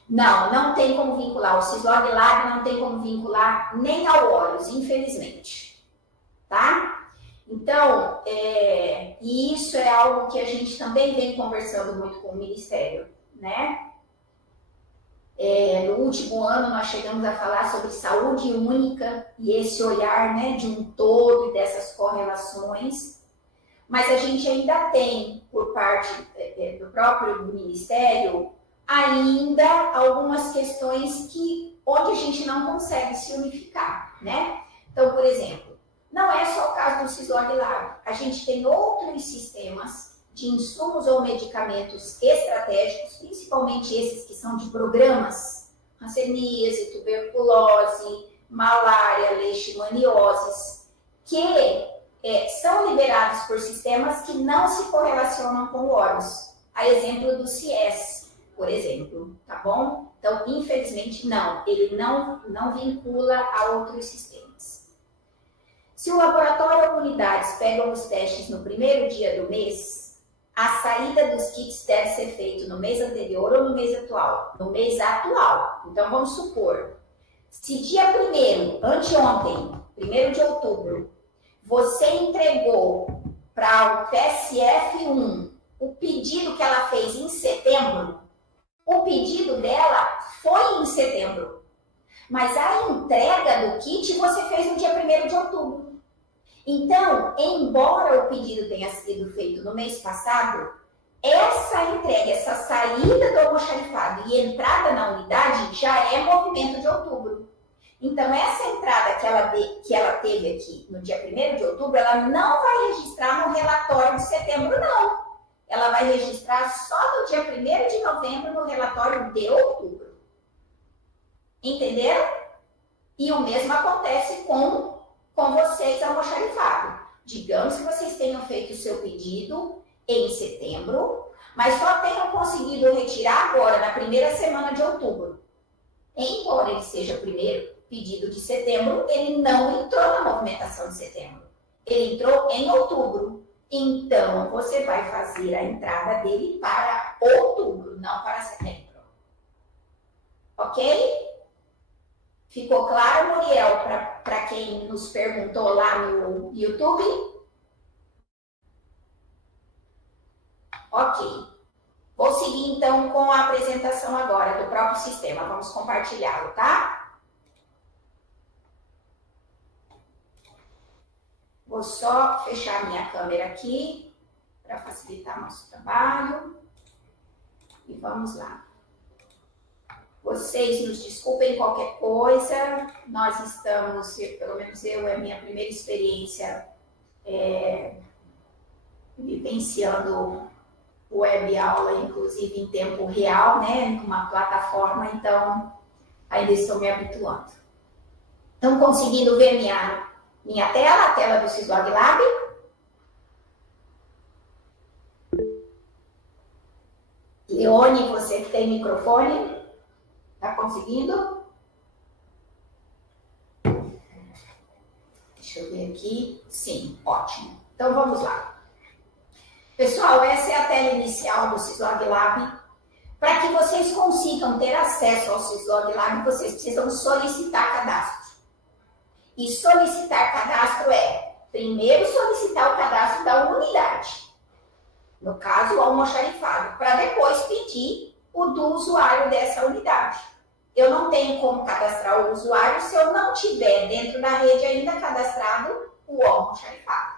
Não tem como vincular. O Cislog Lab não tem como vincular nem ao OROS, infelizmente. Tá? Então, e isso é algo que a gente também vem conversando muito com o Ministério, né? No último ano, nós chegamos a falar sobre saúde única e esse olhar, né, de um todo e dessas correlações. Mas a gente ainda tem, por parte do próprio Ministério, ainda algumas questões onde a gente não consegue se unificar, né? Então, por exemplo, não é só o caso do Cislog Lab. A gente tem outros sistemas de insumos ou medicamentos estratégicos, principalmente esses que são de programas, hanseníase, tuberculose, malária, leishmanioses, que são liberados por sistemas que não se correlacionam com o órgãos. A exemplo do CIES, por exemplo, tá bom? Então, infelizmente, não. Ele não vincula a outros sistemas. Se o laboratório ou unidades pegam os testes no primeiro dia do mês, a saída dos kits deve ser feita no mês anterior ou no mês atual? No mês atual. Então, vamos supor, se dia 1º, anteontem, 1º de outubro, você entregou para o PSF1 o pedido que ela fez em setembro, o pedido dela foi em setembro, mas a entrega do kit você fez no dia 1º de outubro. Então, embora o pedido tenha sido feito no mês passado, essa entrega, essa saída do almoxarifado e entrada na unidade já é movimento de outubro. Então, essa entrada que ela teve aqui no dia 1º de outubro, ela não vai registrar no relatório de setembro, não. Ela vai registrar só no dia 1º de novembro no relatório de outubro. Entenderam? E o mesmo acontece com vocês, almoxarifado. Digamos que vocês tenham feito o seu pedido em setembro, mas só tenham conseguido retirar agora, na primeira semana de outubro. Embora ele seja o primeiro pedido de setembro, ele não entrou na movimentação de setembro. Ele entrou em outubro. Então, você vai fazer a entrada dele para outubro, não para setembro. Ok? Ficou claro, Muriel, para quem nos perguntou lá no YouTube? Ok. Vou seguir, então, com a apresentação agora do próprio sistema. Vamos compartilhá-lo, tá? Vou só fechar minha câmera aqui para facilitar nosso trabalho. E vamos lá. Vocês nos desculpem qualquer coisa. Nós estamos, pelo menos eu, é a minha primeira experiência vivenciando web aula, inclusive em tempo real, né? Numa plataforma, então ainda estou me habituando. Estão conseguindo ver minha tela, a tela do Syslog Lab? Leone, você que tem microfone, está conseguindo? Deixa eu ver aqui. Sim, ótimo. Então vamos lá. Pessoal, essa é a tela inicial do Syslog Lab. Para que vocês consigam ter acesso ao Syslog Lab, vocês precisam solicitar cadastro. E solicitar cadastro é, primeiro, solicitar o cadastro da unidade. No caso, o almoxarifado, para depois pedir o do usuário dessa unidade. Eu não tenho como cadastrar o usuário se eu não tiver dentro da rede ainda cadastrado o almoxarifado.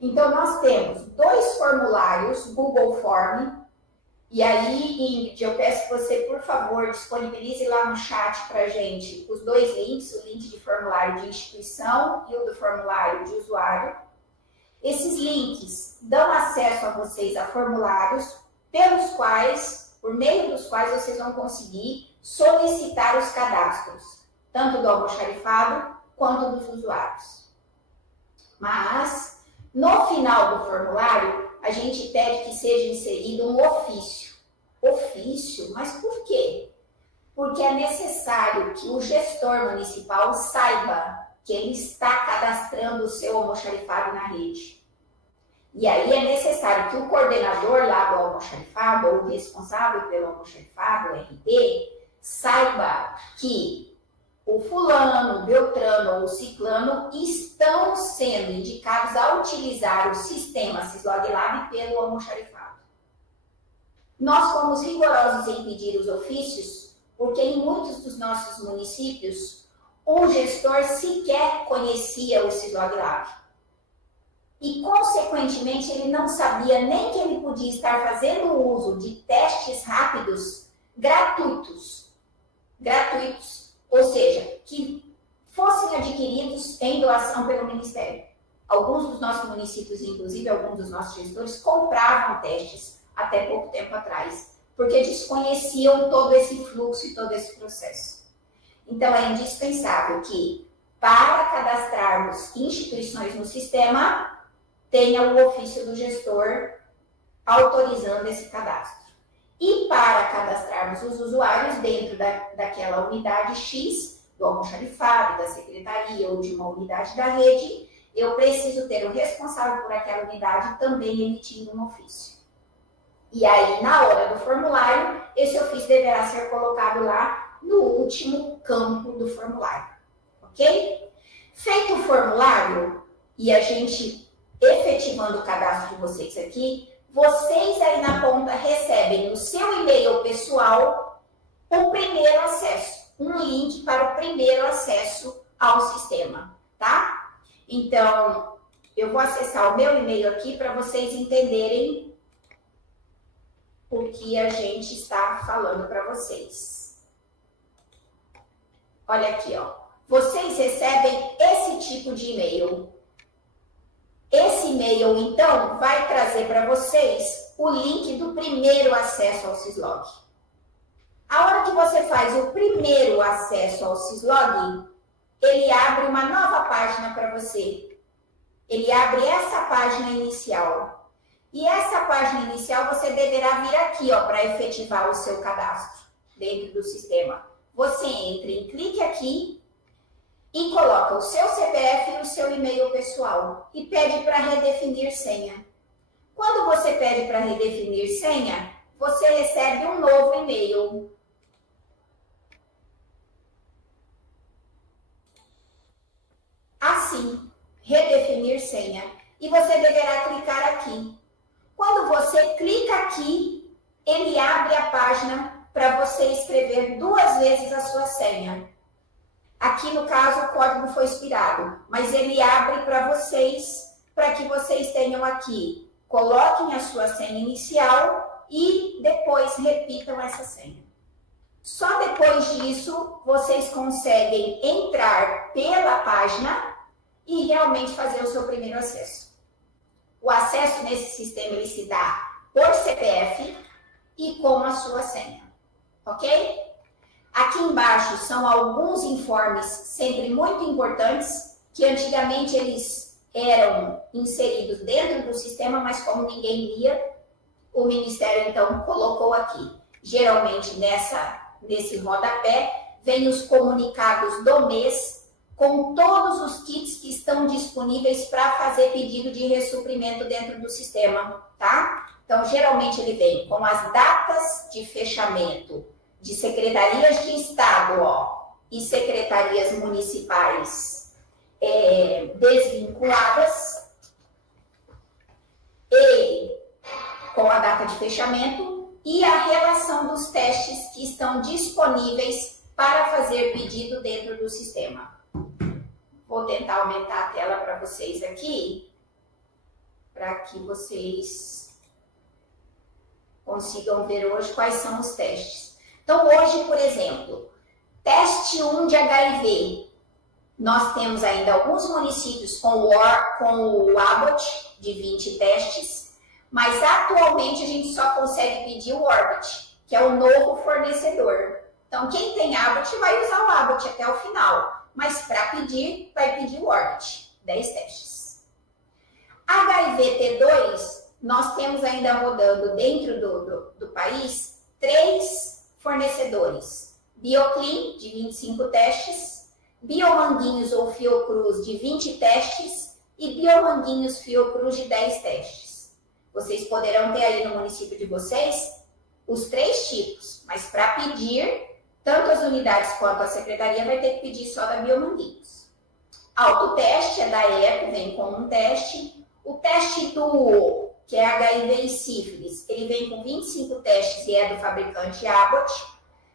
Então, nós temos 2 formulários Google Form. E aí, Ingrid, eu peço que você, por favor, disponibilize lá no chat para a gente os 2 links, o link de formulário de instituição e o do formulário de usuário. Esses links dão acesso a vocês a formulários por meio dos quais vocês vão conseguir solicitar os cadastros, tanto do almoxarifado quanto dos usuários. Mas, no final do formulário, a gente pede que seja inserido um ofício. Ofício? Mas por quê? Porque é necessário que o gestor municipal saiba que ele está cadastrando o seu almoxarifado na rede. E aí é necessário que o coordenador lá do almoxarifado, ou o responsável pelo almoxarifado, o RD, saiba que o fulano, o beltrano ou o ciclano estão sendo indicados a utilizar o sistema Syslog Lab pelo almoxarifado. Nós fomos rigorosos em pedir os ofícios, porque em muitos dos nossos municípios, o gestor sequer conhecia o Syslog Lab. E, consequentemente, ele não sabia nem que ele podia estar fazendo uso de testes rápidos gratuitos. Ou seja, que fossem adquiridos em doação pelo Ministério. Alguns dos nossos municípios, inclusive alguns dos nossos gestores, compravam testes até pouco tempo atrás, porque desconheciam todo esse fluxo e todo esse processo. Então, é indispensável que, para cadastrarmos instituições no sistema, tenha o ofício do gestor autorizando esse cadastro. E para cadastrarmos os usuários dentro daquela unidade X, do almoxarifado, da secretaria ou de uma unidade da rede, eu preciso ter o responsável por aquela unidade também emitindo um ofício. E aí, na hora do formulário, esse ofício deverá ser colocado lá no último campo do formulário, ok? Feito o formulário e a gente efetivando o cadastro de vocês aqui, vocês aí na ponta recebem no seu e-mail pessoal o primeiro acesso, um link para o primeiro acesso ao sistema, tá? Então, eu vou acessar o meu e-mail aqui para vocês entenderem o que a gente está falando para vocês. Olha aqui, ó. Vocês recebem esse tipo de e-mail. Esse e-mail, então, vai trazer para vocês o link do primeiro acesso ao Syslog. A hora que você faz o primeiro acesso ao Syslog, ele abre uma nova página para você. Ele abre essa página inicial. E essa página inicial você deverá vir aqui, ó, para efetivar o seu cadastro dentro do sistema. Você entra em clique aqui e coloca o seu CPF e o seu e-mail pessoal e pede para redefinir senha. Quando você pede para redefinir senha, você recebe um novo e-mail. Assim, redefinir senha. E você deverá clicar aqui. Quando você clica aqui, ele abre a página para você escrever 2 vezes a sua senha. Aqui, no caso, o código foi expirado, mas ele abre para vocês, para que vocês tenham aqui. Coloquem a sua senha inicial e depois repitam essa senha. Só depois disso, vocês conseguem entrar pela página e realmente fazer o seu primeiro acesso. O acesso nesse sistema ele se dá por CPF e com a sua senha, ok? Aqui embaixo são alguns informes sempre muito importantes, que antigamente eles eram inseridos dentro do sistema, mas como ninguém lia, o Ministério então colocou aqui. Geralmente nesse rodapé vem os comunicados do mês com todos os kits que estão disponíveis para fazer pedido de ressuprimento dentro do sistema, tá? Então, geralmente ele vem com as datas de fechamento de secretarias de Estado, ó, e secretarias municipais desvinculadas, e com a data de fechamento e a relação dos testes que estão disponíveis para fazer pedido dentro do sistema. Vou tentar aumentar a tela para vocês aqui, para que vocês consigam ver hoje quais são os testes. Então, hoje, por exemplo, teste 1 de HIV. Nós temos ainda alguns municípios com o Abbott, de 20 testes, mas atualmente a gente só consegue pedir o Orbit, que é o novo fornecedor. Então, quem tem Abbott vai usar o Abbott até o final. Mas para pedir, vai pedir o Orbit, 10 testes. HIV-T2, nós temos ainda rodando dentro do país 3 fornecedores. Bioclean, de 25 testes, Biomanguinhos ou Fiocruz, de 20 testes, e Biomanguinhos Fiocruz, de 10 testes. Vocês poderão ter aí no município de vocês os 3 tipos, mas para pedir, tanto as unidades quanto a secretaria vai ter que pedir só da Biomanguinhos. Autoteste é da ECO, vem com um teste. O teste Duo, que é HIV e sífilis, ele vem com 25 testes e é do fabricante Abbott.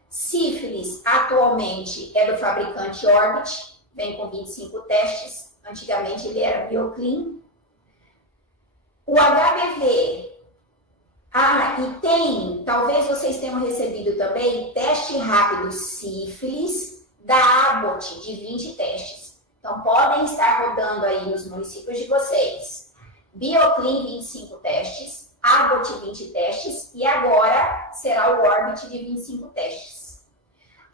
Sífilis, atualmente, é do fabricante Orbit, vem com 25 testes. Antigamente ele era Bioclean. O HPV, e tem, talvez vocês tenham recebido também, teste rápido sífilis da Abbott, de 20 testes. Então, podem estar rodando aí nos municípios de vocês. Bioclean, 25 testes, Abbott, 20 testes, e agora será o Orbit, de 25 testes.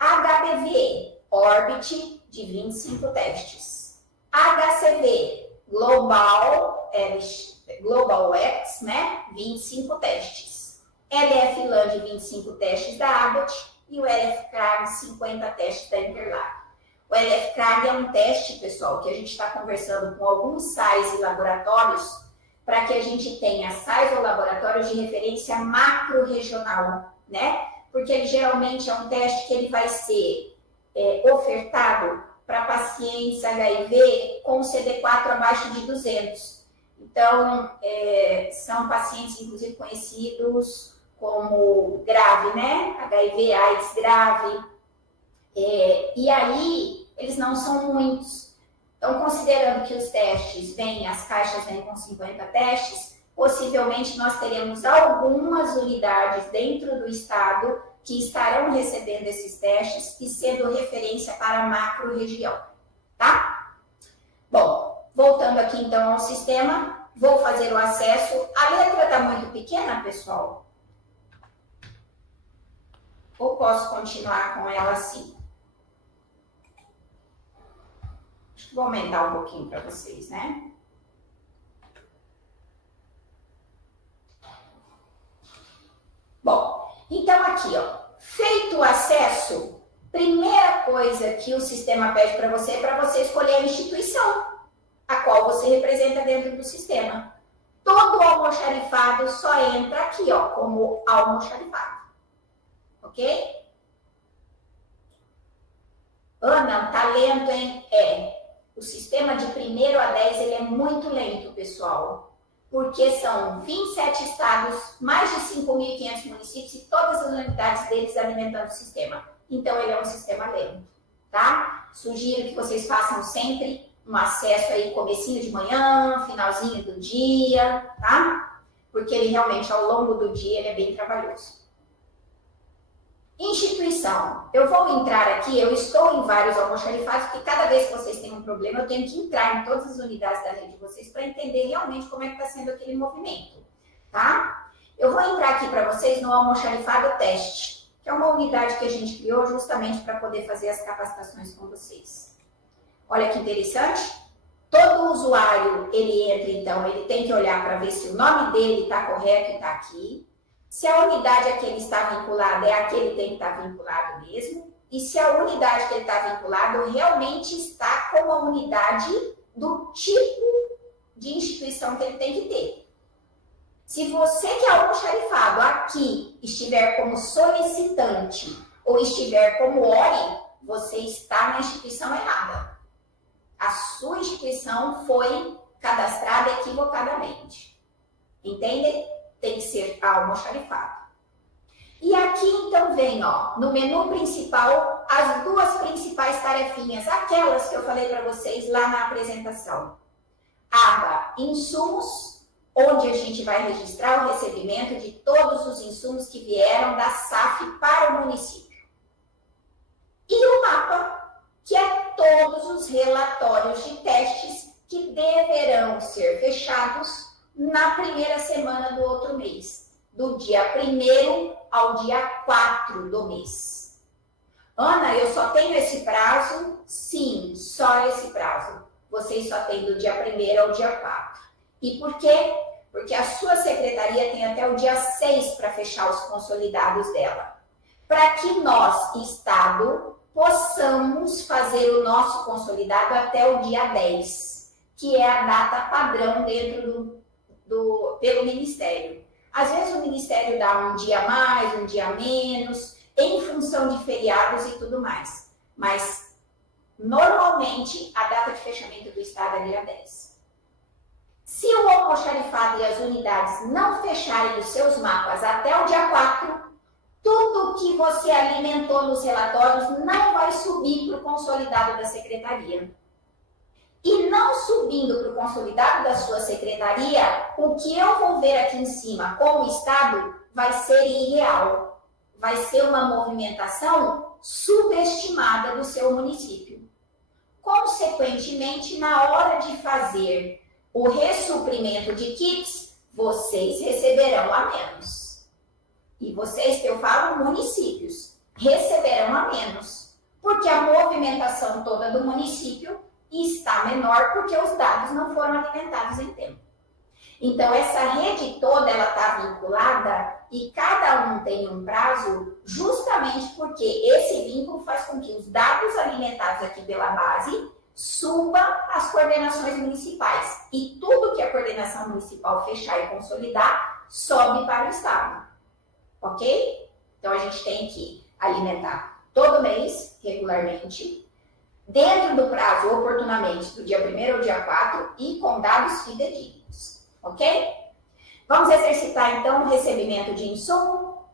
HPV, Orbit, de 25 testes. HCV, Global X, né? 25 testes. LF-LAN, de 25 testes da Abbott. E o LF-CRAG, 50 testes da Interlab. O LF-CRAG é um teste, pessoal, que a gente está conversando com alguns SAIs e laboratórios para que a gente tenha SAIs ou laboratórios de referência macro-regional, né? Porque ele geralmente é um teste que ele vai ser ofertado para pacientes HIV com CD4 abaixo de 200. Então, são pacientes, inclusive, conhecidos como grave, né? HIV, AIDS grave. E aí, eles não são muitos. Então, considerando que os testes vêm, as caixas vêm com 50 testes, possivelmente nós teremos algumas unidades dentro do estado que estarão recebendo esses testes e sendo referência para a macro-região, tá? Bom, voltando aqui então ao sistema, vou fazer o acesso. A letra está muito pequena, pessoal? Ou posso continuar com ela assim? Vou aumentar um pouquinho para vocês, né? Bom, então aqui, ó, feito o acesso, primeira coisa que o sistema pede para você é para você escolher a instituição a qual você representa dentro do sistema. Todo almoxarifado só entra aqui, ó, como almoxarifado. Ok? Ana, tá lento, hein? O sistema de 1º a 10 ele é muito lento, pessoal, porque são 27 estados, mais de 5.500 municípios e todas as unidades deles alimentando o sistema. Então, ele é um sistema lento, tá? Sugiro que vocês façam sempre um acesso aí, comecinho de manhã, finalzinho do dia, tá? Porque ele realmente, ao longo do dia, ele é bem trabalhoso. Instituição. Eu vou entrar aqui, eu estou em vários almoxarifados, porque cada vez que vocês têm um problema, eu tenho que entrar em todas as unidades da rede de vocês para entender realmente como é que está sendo aquele movimento, tá? Eu vou entrar aqui para vocês no almoxarifado teste, que é uma unidade que a gente criou justamente para poder fazer as capacitações com vocês. Olha que interessante. Todo usuário, ele entra, então, ele tem que olhar para ver se o nome dele está correto e está aqui. Se a unidade a que ele está vinculado é a que ele tem que estar vinculado mesmo, e se a unidade que ele está vinculado realmente está com a unidade do tipo de instituição que ele tem que ter. Se você que é almoxarifado aqui estiver como solicitante ou estiver como ORI, você está na instituição errada. A sua instituição foi cadastrada equivocadamente. Entende? Tem que ser almoxarifado. E aqui, então, vem, ó, no menu principal, as duas principais tarefinhas, aquelas que eu falei para vocês lá na apresentação. Aba Insumos, onde a gente vai registrar o recebimento de todos os insumos que vieram da SAF para o município. E o mapa, que é todos os relatórios de testes que deverão ser fechados na primeira semana do outro mês, do dia 1º ao dia 4 do mês. Ana, eu só tenho esse prazo? Sim, só esse prazo. Vocês só têm do dia 1º ao dia 4. E por quê? Porque a sua secretaria tem até o dia 6 para fechar os consolidados dela. Para que nós, Estado, possamos fazer o nosso consolidado até o dia 10, que é a data padrão dentro pelo Ministério. Às vezes o Ministério dá um dia a mais, um dia a menos, em função de feriados e tudo mais. Mas, normalmente, a data de fechamento do Estado é dia 10. Se o almoxarifado e as unidades não fecharem os seus mapas até o dia 4, tudo que você alimentou nos relatórios não vai subir para o consolidado da secretaria. E não subindo para o consolidado da sua secretaria, o que eu vou ver aqui em cima com o Estado vai ser irreal. Vai ser uma movimentação subestimada do seu município. Consequentemente, na hora de fazer o ressuprimento de kits, vocês receberão a menos. E vocês, que eu falo, municípios, receberão a menos. Porque a movimentação toda do município está menor porque os dados não foram alimentados em tempo. Então, essa rede toda, ela está vinculada e cada um tem um prazo justamente porque esse vínculo faz com que os dados alimentados aqui pela base suba às coordenações municipais. E tudo que a coordenação municipal fechar e consolidar, sobe para o Estado. Ok? Então, a gente tem que alimentar todo mês, regularmente, dentro do prazo, oportunamente, do dia 1º ao dia 4 e com dados fidedignos. Ok? Vamos exercitar, então, o recebimento de insumo.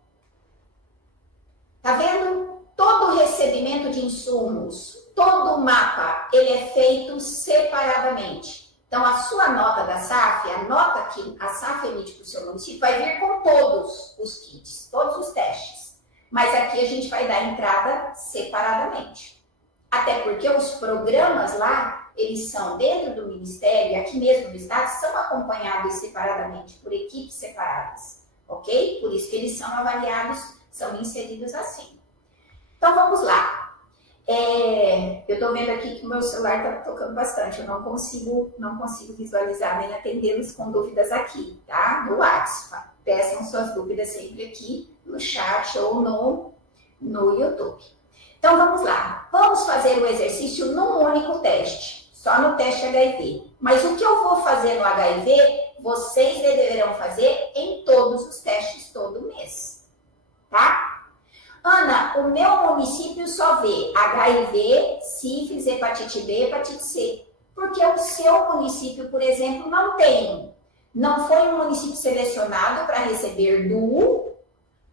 Tá vendo? Todo recebimento de insumos, todo o mapa, ele é feito separadamente. Então, a sua nota da SAF, a nota que a SAF emite para o seu município, vai vir com todos os kits, todos os testes. Mas aqui a gente vai dar entrada separadamente. Até porque os programas lá, eles são dentro do Ministério, aqui mesmo do Estado, são acompanhados separadamente, por equipes separadas. Ok? Por isso que eles são avaliados, são inseridos assim. Então, vamos lá. Eu estou vendo aqui que o meu celular está tocando bastante, eu não consigo visualizar nem atendê-los com dúvidas aqui, tá? No WhatsApp. Peçam suas dúvidas sempre aqui no chat ou no YouTube. Então, vamos lá. Vamos fazer o exercício num único teste, só no teste HIV. Mas o que eu vou fazer no HIV, vocês deverão fazer em todos os testes todo mês, tá? Ana, o meu município só vê HIV, sífilis, hepatite B, hepatite C. Porque o seu município, por exemplo, não tem. Não foi um município selecionado para receber DU,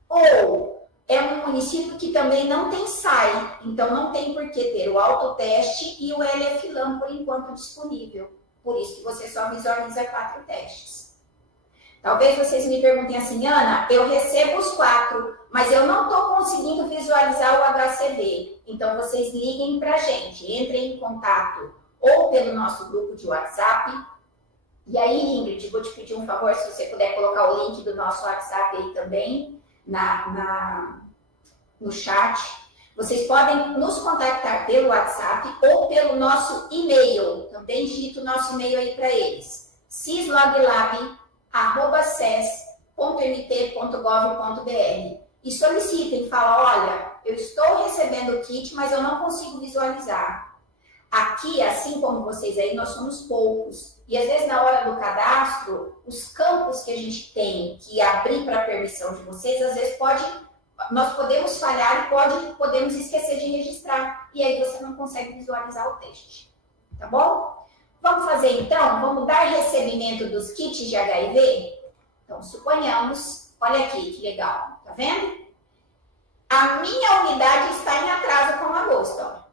ou é um município que também não tem SAI. Então, não tem por que ter o autoteste e o LF-LAM, por enquanto, disponível. Por isso que você só visualiza 4 testes. Talvez vocês me perguntem assim, Ana, eu recebo os 4, mas eu não estou conseguindo visualizar o HCV. Então, vocês liguem para a gente, entrem em contato ou pelo nosso grupo de WhatsApp. E aí, Ingrid, vou te pedir um favor, se você puder colocar o link do nosso WhatsApp aí também no chat. Vocês podem nos contactar pelo WhatsApp ou pelo nosso e-mail. Também digito o nosso e-mail aí para eles. cislog.ses.mt.gov.br e solicitem, fala, olha, eu estou recebendo o kit, mas eu não consigo visualizar. Aqui, assim como vocês aí, nós somos poucos. E às vezes na hora do cadastro, os campos que a gente tem que abrir para a permissão de vocês, às vezes nós podemos falhar e podemos esquecer de registrar. E aí você não consegue visualizar o teste. Tá bom? Vamos fazer então? Vamos dar recebimento dos kits de HIV? Então, suponhamos, olha aqui que legal, tá vendo? A minha unidade está em atraso com agosto, ó.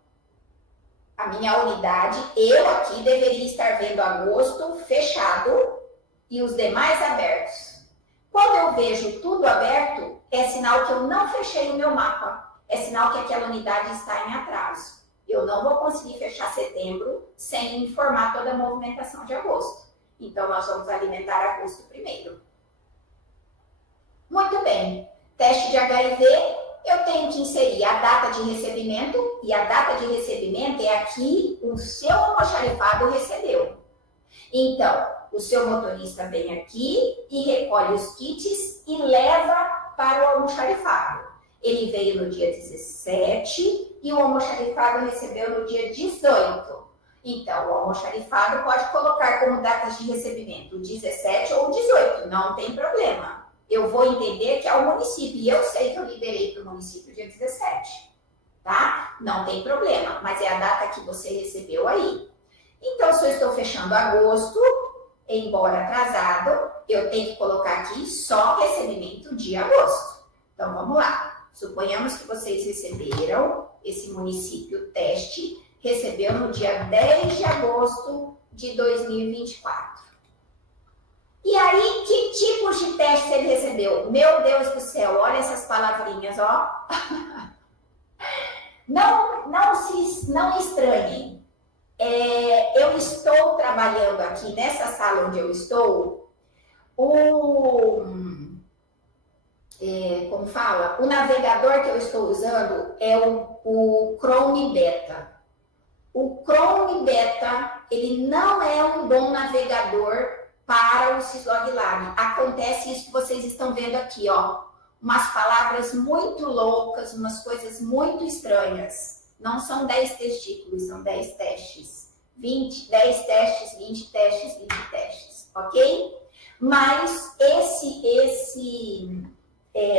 A minha unidade, eu aqui deveria estar vendo agosto fechado e os demais abertos. Quando eu vejo tudo aberto, é sinal que eu não fechei o meu mapa. É sinal que aquela unidade está em atraso. Eu não vou conseguir fechar setembro sem informar toda a movimentação de agosto. Então, nós vamos alimentar agosto primeiro. Muito bem. Teste de HIV, eu tenho que inserir a data de recebimento, e a data de recebimento é aqui o seu almoxarifado recebeu. Então, o seu motorista vem aqui e recolhe os kits e leva para o almoxarifado. Ele veio no dia 17 e o almoxarifado recebeu no dia 18. Então, o almoxarifado pode colocar como datas de recebimento 17 ou 18, não tem problema. Eu vou entender que é o município, e eu sei que eu liberei para o município dia 17, tá? Não tem problema, mas é a data que você recebeu aí. Então, se eu estou fechando agosto, embora atrasado, eu tenho que colocar aqui só recebimento de agosto. Então, vamos lá. Suponhamos que vocês receberam, esse município teste, recebeu no dia 10 de agosto de 2024. E aí, que tipos de teste ele recebeu? Meu Deus do céu, olha essas palavrinhas, ó. Não estranhem. Eu estou trabalhando aqui nessa sala onde eu estou, como como fala? O navegador que eu estou usando é o Chrome Beta. O Chrome Beta, ele não é um bom navegador para o Syslog Lab. Acontece isso que vocês estão vendo aqui, ó. Umas palavras muito loucas, umas coisas muito estranhas. Não são 10 testículos, são 10 testes. 10 testes, 20 testes, 20 testes, ok? Mas esse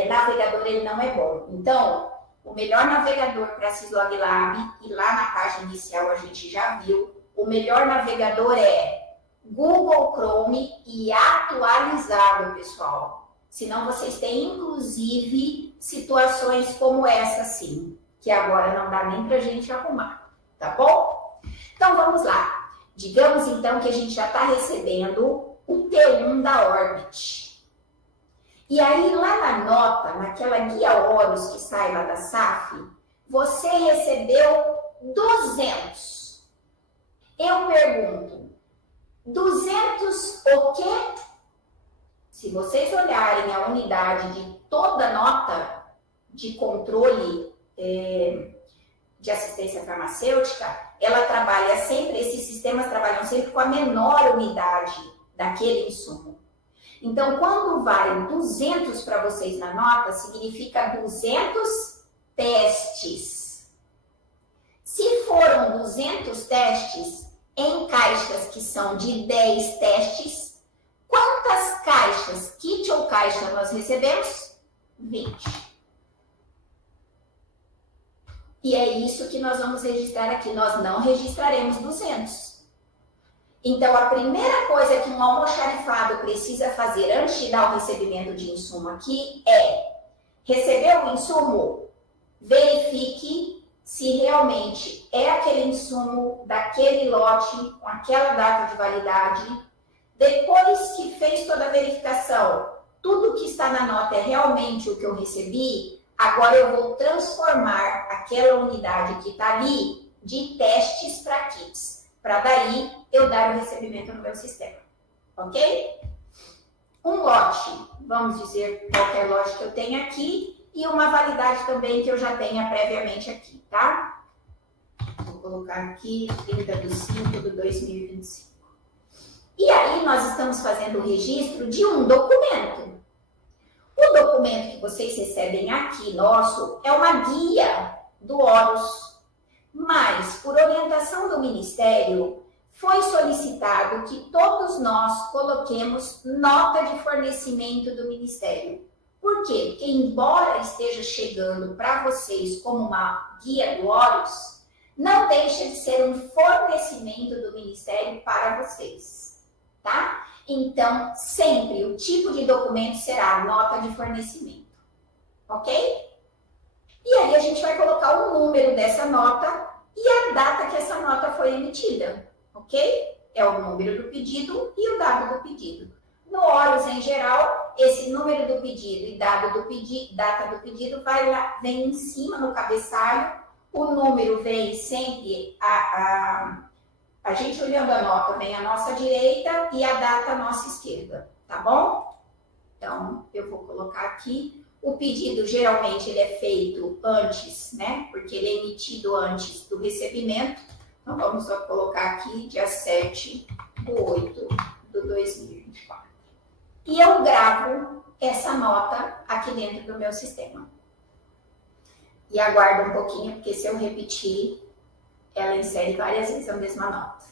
navegador, ele não é bom. Então, o melhor navegador para Syslog Lab, e lá na página inicial a gente já viu, o melhor navegador é Google Chrome e atualizado, pessoal. Senão vocês têm, inclusive, situações como essa, sim, que agora não dá nem para a gente arrumar, tá bom? Então, vamos lá. Digamos, então, que a gente já está recebendo o T1 da Orbit. E aí, lá na nota, naquela guia Horus que sai lá da SAF, você recebeu 200. Eu pergunto, 200 o quê? Se vocês olharem a unidade de toda nota de controle de assistência farmacêutica, ela trabalha sempre, esses sistemas trabalham sempre com a menor unidade daquele insumo. Então, quando vai 200 para vocês na nota, significa 200 testes. Se foram 200 testes em caixas que são de 10 testes, quantas caixas, kit ou caixa, nós recebemos? 20. E é isso que nós vamos registrar aqui. Nós não registraremos 200. Então, a primeira coisa que um almoxarifado precisa fazer antes de dar o recebimento de insumo aqui é receber o insumo, verifique se realmente é aquele insumo daquele lote com aquela data de validade. Depois que fez toda a verificação, tudo que está na nota é realmente o que eu recebi, agora eu vou transformar aquela unidade que está ali de testes para kits, para daí eu dar o recebimento no meu sistema, ok? Um lote, vamos dizer qualquer lote que eu tenha aqui, e uma validade também que eu já tenha previamente aqui, tá? Vou colocar aqui 30/5/2025. E aí nós estamos fazendo o registro de um documento. O documento que vocês recebem aqui, nosso, é uma guia do Horus. Mas, por orientação do Ministério, foi solicitado que todos nós coloquemos nota de fornecimento do Ministério. Por quê? Porque, embora esteja chegando para vocês como uma guia do Horus, não deixa de ser um fornecimento do Ministério para vocês, tá? Então, sempre o tipo de documento será nota de fornecimento, ok? E aí a gente vai colocar o número dessa nota e a data que essa nota foi emitida, ok? É o número do pedido e o dado do pedido. No Horus, em geral, esse número do pedido e data do pedido vem em cima no cabeçalho. O número vem sempre, a gente olhando a nota, vem à nossa direita e a data à nossa esquerda, tá bom? Então, eu vou colocar aqui. O pedido, geralmente, ele é feito antes, né? Porque ele é emitido antes do recebimento. Então, vamos só colocar aqui, dia 7/8/2024. E eu gravo essa nota aqui dentro do meu sistema. E aguardo um pouquinho, porque se eu repetir, ela insere várias vezes a mesma nota.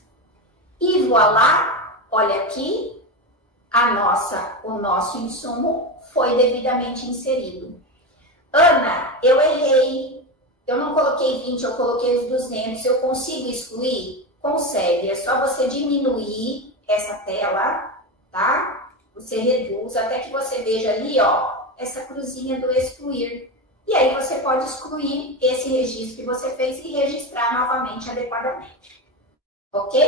E voilá, olha aqui, o nosso insumo foi devidamente inserido. Ana, eu errei, eu não coloquei 20, eu coloquei os 200, eu consigo excluir? Consegue, é só você diminuir essa tela, tá? Você reduz até que você veja ali, ó, essa cruzinha do excluir. E aí você pode excluir esse registro que você fez e registrar novamente adequadamente. Ok?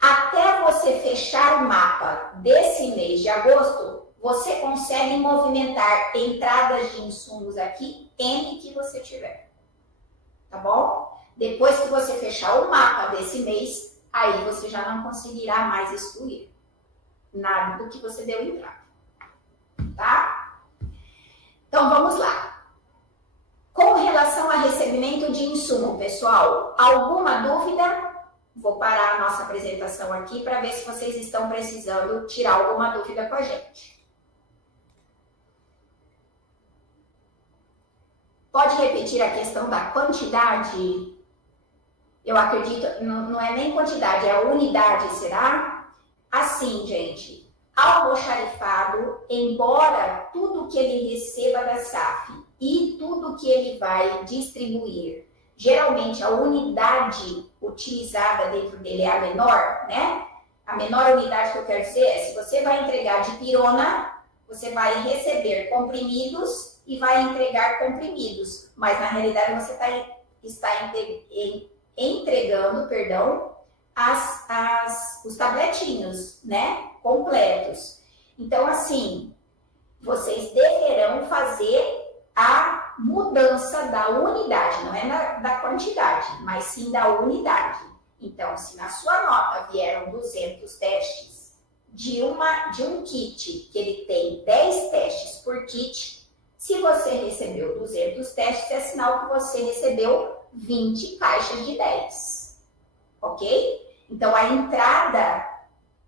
Até você fechar o mapa desse mês de agosto, você consegue movimentar entradas de insumos aqui, N que você tiver. Tá bom? Depois que você fechar o mapa desse mês, aí você já não conseguirá mais excluir nada do que você deu entrada. Tá? Então, vamos lá. Com relação a recebimento de insumo, pessoal, alguma dúvida? Vou parar a nossa apresentação aqui para ver se vocês estão precisando tirar alguma dúvida com a gente. Pode repetir a questão da quantidade? Eu acredito, não é nem quantidade, é a unidade, será? Assim, gente, almoxarifado, embora tudo que ele receba da SAF e tudo que ele vai distribuir, geralmente a unidade utilizada dentro dele é a menor, né? A menor unidade que eu quero dizer é, se você vai entregar de pirona, você vai receber comprimidos e vai entregar comprimidos, mas na realidade você está entregando, os tabletinhos, né, completos. Então, assim, vocês deverão fazer a mudança da unidade, não é da quantidade, mas sim da unidade. Então, se na sua nota vieram 200 testes de um kit, que ele tem 10 testes por kit, se você recebeu 200 testes, é sinal que você recebeu 20 caixas de 10, ok? Então, a entrada,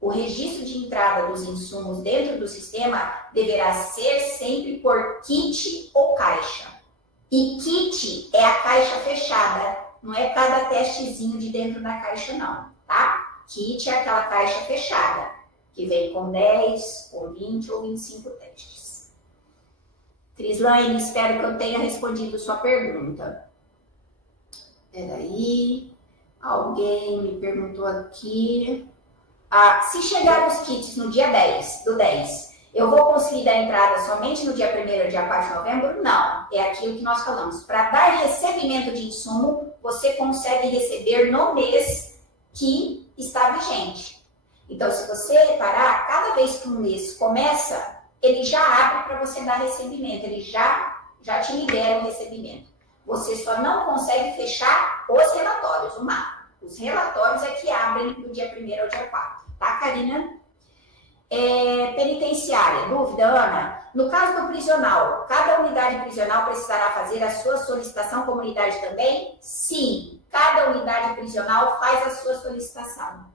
o registro de entrada dos insumos dentro do sistema deverá ser sempre por kit ou caixa. E kit é a caixa fechada, não é cada testezinho de dentro da caixa não, tá? Kit é aquela caixa fechada, que vem com 10, ou 20 ou 25 testes. Crislaine, espero que eu tenha respondido sua pergunta. Peraí, alguém me perguntou aqui. Se chegar os kits no dia 10, eu vou conseguir dar entrada somente no dia 1º ou dia 4 de novembro? Não, é aquilo que nós falamos. Para dar recebimento de insumo, você consegue receber no mês que está vigente. Então, se você reparar, cada vez que um mês começa, ele já abre para você dar recebimento, ele já te libera o recebimento. Você só não consegue fechar os relatórios, o mapa. Os relatórios é que abrem do dia 1º ao dia 4. Tá, Karina? Penitenciária, dúvida, Ana? No caso do prisional, cada unidade prisional precisará fazer a sua solicitação comunidade também? Sim, cada unidade prisional faz a sua solicitação.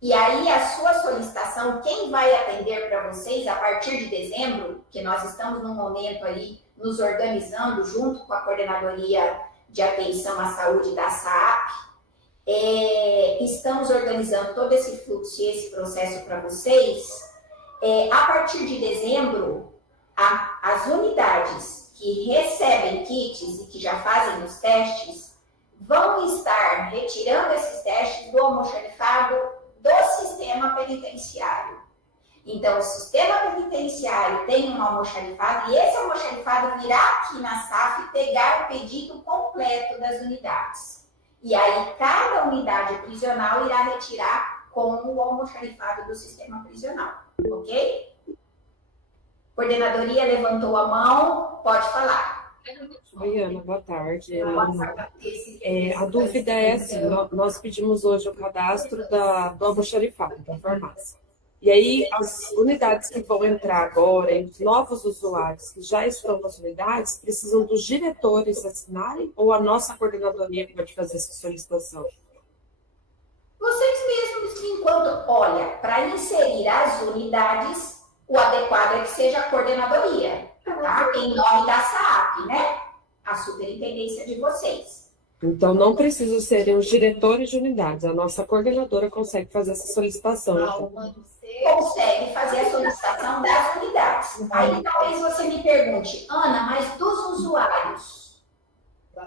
E aí, a sua solicitação, quem vai atender para vocês a partir de dezembro, que nós estamos num momento aí nos organizando junto com a Coordenadoria de Atenção à Saúde da SAAP, estamos organizando todo esse fluxo e esse processo para vocês. A partir de dezembro, as unidades que recebem kits e que já fazem os testes vão estar retirando esses testes do almoxarifado do sistema penitenciário. Então, o sistema penitenciário tem um almoxarifado e esse almoxarifado virá aqui na SAF pegar o pedido completo das unidades. E aí, cada unidade prisional irá retirar com o almoxarifado do sistema prisional, ok? Coordenadoria levantou a mão, pode falar. Oi, Ana, boa tarde. A dúvida é assim, nós pedimos hoje o cadastro do almoxarifado, da farmácia. E aí, as unidades que vão entrar agora, e os novos usuários que já estão nas unidades, precisam dos diretores assinarem ou a nossa coordenadoria pode fazer essa solicitação? Vocês mesmos, enquanto, olha, para inserir as unidades, o adequado é que seja a coordenadoria, tá? Em nome da SAAP, né? A superintendência de vocês. Então, não precisam serem os diretores de unidades, a nossa coordenadora consegue fazer essa solicitação. Consegue fazer a solicitação das unidades. Aí talvez você me pergunte, Ana, mas dos usuários,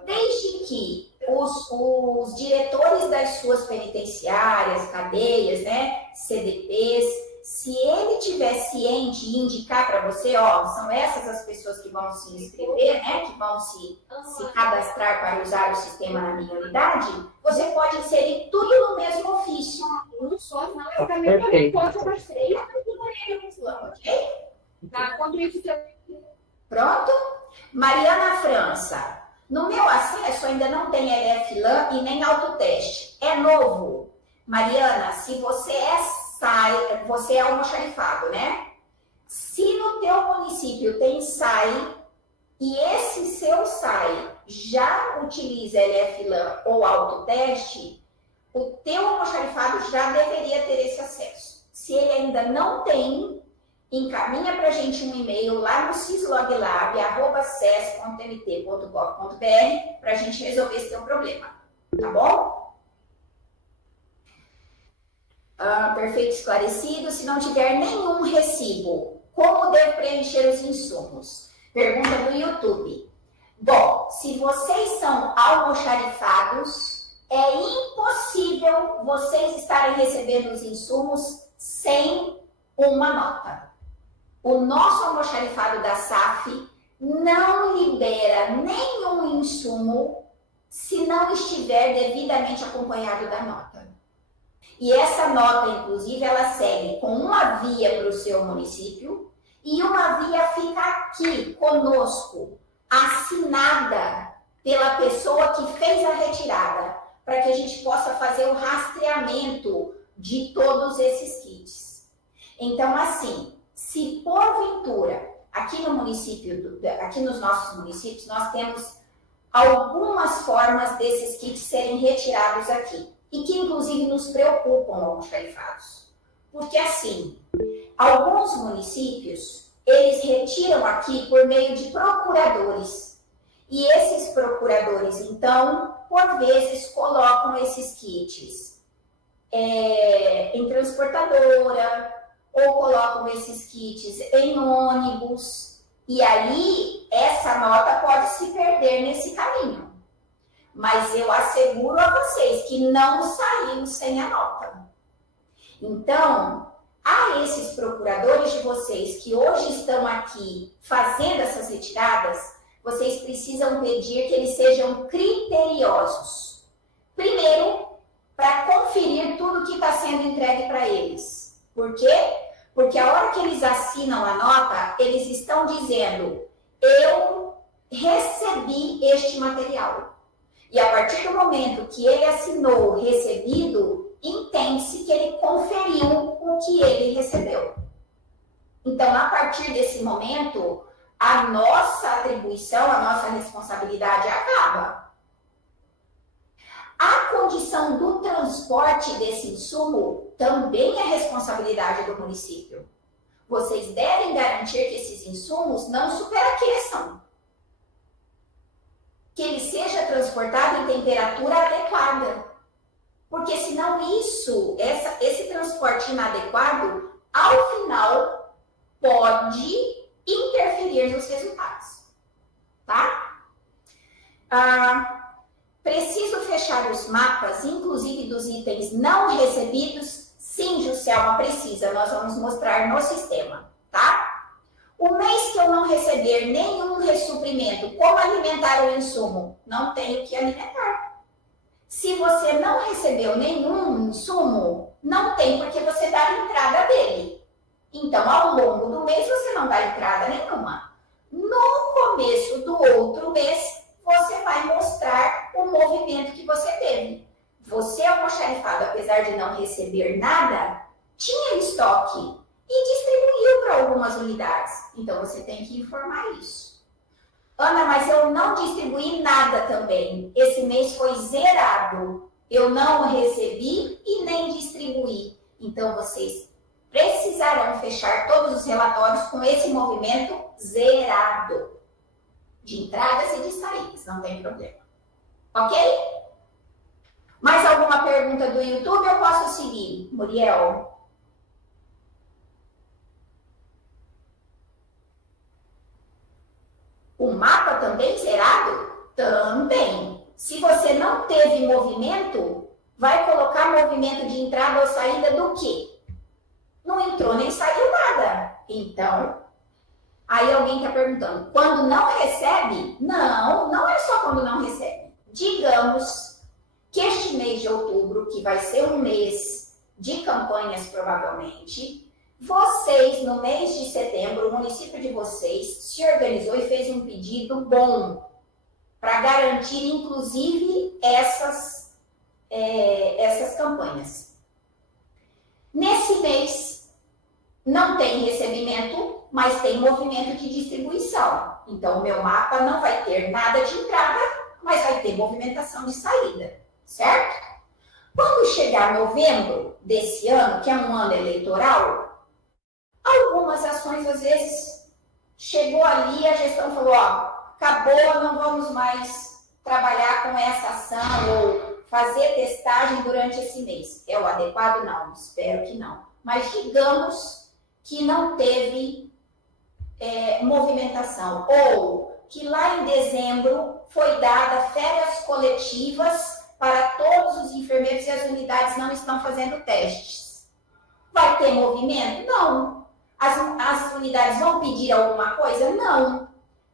desde que os diretores das suas penitenciárias, cadeias, né, CDPs, se ele tiver ciente e indicar para você, ó, são essas as pessoas que vão se inscrever, né, que vão se cadastrar para usar o sistema na minha unidade, você pode inserir tudo no mesmo ofício. Um só, não, eu também cadastrei, ok? Tá, quanto isso pronto? Mariana França. No meu acesso ainda não tem LF-LAN e nem autoteste. É novo. Mariana, se você você é almoxarifado, né? Se no teu município tem SAI, e esse seu SAI já utiliza LF-LAN ou autoteste, o teu almoxarifado já deveria ter esse acesso. Se ele ainda não tem, encaminha para a gente um e-mail lá no sysloglab@ces.mt.gov.br para a gente resolver esse teu problema, tá bom? Perfeito, esclarecido. Se não tiver nenhum recibo, como devo preencher os insumos? Pergunta do YouTube. Bom, se vocês são almoxarifados, é impossível vocês estarem recebendo os insumos sem uma nota. O nosso almoxarifado da SAF não libera nenhum insumo se não estiver devidamente acompanhado da nota. E essa nota, inclusive, ela segue com uma via para o seu município e uma via fica aqui conosco, assinada pela pessoa que fez a retirada, para que a gente possa fazer o rastreamento de todos esses kits. Então, assim, se porventura, aqui no município, aqui nos nossos municípios, nós temos algumas formas desses kits serem retirados aqui, e que inclusive nos preocupam almoxarifados. Porque assim, alguns municípios, eles retiram aqui por meio de procuradores. E esses procuradores, então, por vezes, colocam esses kits em transportadora, ou colocam esses kits em ônibus. E aí, essa nota pode se perder nesse caminho. Mas eu asseguro a vocês que não saímos sem a nota. Então, a esses procuradores de vocês que hoje estão aqui fazendo essas retiradas, vocês precisam pedir que eles sejam criteriosos. Primeiro, para conferir tudo que está sendo entregue para eles. Por quê? Porque a hora que eles assinam a nota, eles estão dizendo, eu recebi este material. E a partir do momento que ele assinou recebido, entende-se que ele conferiu o que ele recebeu. Então, a partir desse momento, a nossa atribuição, a nossa responsabilidade acaba. A condição do transporte desse insumo também é responsabilidade do município. Vocês devem garantir que esses insumos não superaqueçam. Que ele seja transportado em temperatura adequada. Porque senão esse transporte inadequado, ao final, pode interferir nos resultados. Tá? Preciso fechar os mapas, inclusive dos itens não recebidos? Sim, Juscelma, precisa. Nós vamos mostrar no sistema, tá? O mês que eu não receber nenhum ressuprimento, como alimentar o insumo? Não tenho que alimentar. Se você não recebeu nenhum insumo, não tem porque você dar entrada dele. Então, ao longo do mês, você não dá entrada nenhuma. No começo do outro mês, você vai mostrar o movimento que você teve. Você, almoxarifado, apesar de não receber nada, tinha estoque e distribuiu para algumas unidades. Então, você tem que informar isso. Ana, mas eu não distribuí nada também. Esse mês foi zerado. Eu não recebi e nem distribuí. Então, vocês precisarão fechar todos os relatórios com esse movimento zerado. De entradas e de saídas, não tem problema. Ok? Mais alguma pergunta do YouTube? Eu posso seguir, Muriel? O mapa também zerado? Também. Se você não teve movimento, vai colocar movimento de entrada ou saída do quê? Não entrou nem saiu nada. Então, aí alguém está perguntando, quando não recebe? Não, não é só quando não recebe. Digamos que este mês de outubro, que vai ser um mês de campanhas provavelmente, vocês, no mês de setembro, o município de vocês se organizou e fez um pedido bom para garantir, inclusive, essas campanhas. Nesse mês, não tem recebimento, mas tem movimento de distribuição. Então, o meu mapa não vai ter nada de entrada, mas vai ter movimentação de saída, certo? Quando chegar novembro desse ano, que é um ano eleitoral, algumas ações, às vezes, chegou ali, a gestão falou, ó, acabou, não vamos mais trabalhar com essa ação ou fazer testagem durante esse mês. É o adequado? Não, espero que não. Mas digamos que não teve movimentação, ou que lá em dezembro foi dada férias coletivas para todos os enfermeiros e as unidades não estão fazendo testes. Vai ter movimento? Não. As unidades vão pedir alguma coisa? Não.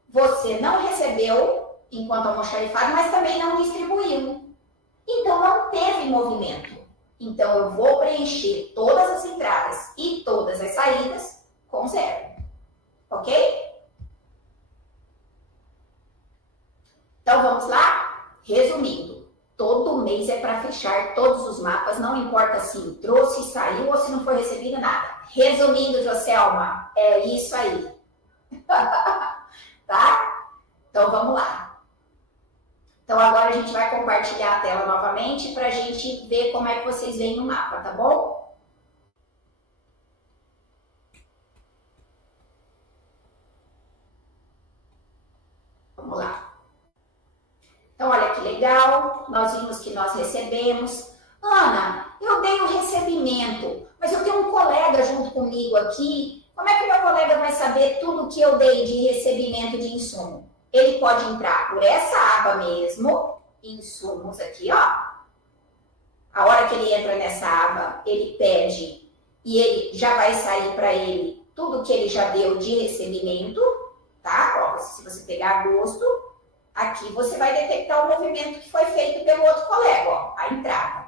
Você não recebeu enquanto almoxarifado, mas também não distribuiu. Então, não teve movimento. Então, eu vou preencher todas as entradas e todas as saídas com 0. Ok? Então, vamos lá? Resumindo, todo mês é para fechar todos os mapas, não importa se entrou, se saiu ou se não foi recebido nada. Resumindo, Joselma, é isso aí. Tá? Então, vamos lá. Então, agora a gente vai compartilhar a tela novamente para a gente ver como é que vocês veem o mapa, tá bom? Vamos lá. Então, olha que legal, nós vimos que nós recebemos. Ana, eu dei o recebimento, mas eu tenho um colega junto comigo aqui. Como é que meu colega vai saber tudo que eu dei de recebimento de insumo? Ele pode entrar por essa aba mesmo, insumos aqui, ó. A hora que ele entra nessa aba, ele pede e ele já vai sair para ele tudo que ele já deu de recebimento, tá? Ó, se você pegar agosto, aqui você vai detectar o movimento que foi feito pelo outro colega, ó, a entrada.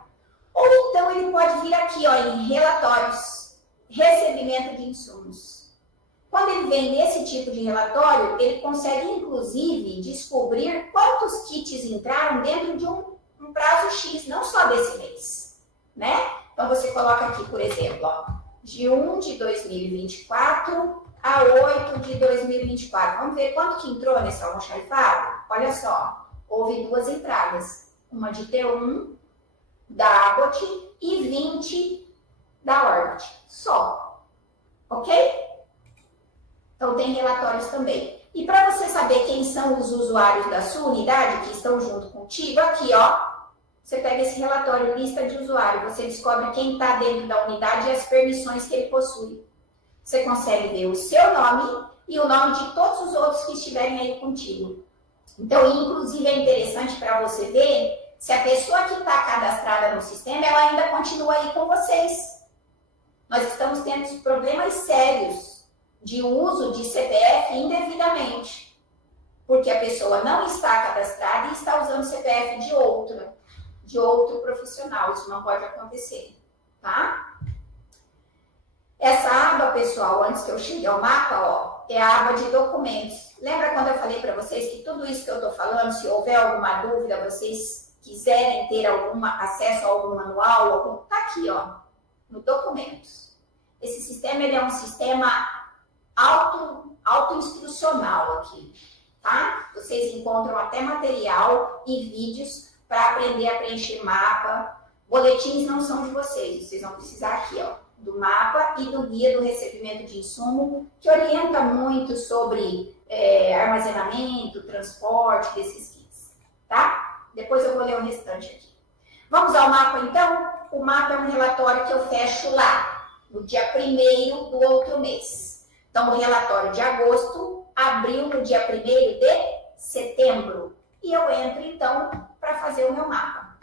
Ou então ele pode vir aqui, ó, em relatórios, recebimento de insumos. Quando ele vem nesse tipo de relatório, ele consegue, inclusive, descobrir quantos kits entraram dentro de um prazo X, não só desse mês, né? Então, você coloca aqui, por exemplo, ó, de 1 de 2024 a 8 de 2024. Vamos ver quanto que entrou nesse almoxarifado? Olha só, houve 2 entradas. Uma de T1 da Abbott e 20 da Orbit. Só. Ok? Então, tem relatórios também. E para você saber quem são os usuários da sua unidade, que estão junto contigo, aqui, ó, você pega esse relatório, lista de usuário, você descobre quem está dentro da unidade e as permissões que ele possui. Você consegue ver o seu nome e o nome de todos os outros que estiverem aí contigo. Então, inclusive, é interessante para você ver se a pessoa que está cadastrada no sistema, ela ainda continua aí com vocês. Nós estamos tendo problemas sérios de uso de CPF indevidamente, porque a pessoa não está cadastrada e está usando CPF de outro profissional. Isso não pode acontecer, tá? Essa aba, pessoal, antes que eu chegue ao mapa, ó, é a aba de documentos. Lembra quando eu falei para vocês que tudo isso que eu estou falando, se houver alguma dúvida, vocês quiserem ter acesso a algum manual, tá aqui, ó, no documentos. Esse sistema, ele é um sistema auto-instrucional aqui, tá? Vocês encontram até material e vídeos para aprender a preencher mapa. Boletins não são de vocês vão precisar aqui, ó, do mapa e do guia do recebimento de insumo, que orienta muito sobre armazenamento, transporte desses kits, tá? Depois eu vou ler o restante aqui. Vamos ao mapa, então? O mapa é um relatório que eu fecho lá, no dia 1º do outro mês. Então, o relatório de agosto abriu no dia 1º de setembro. E eu entro, então, para fazer o meu mapa.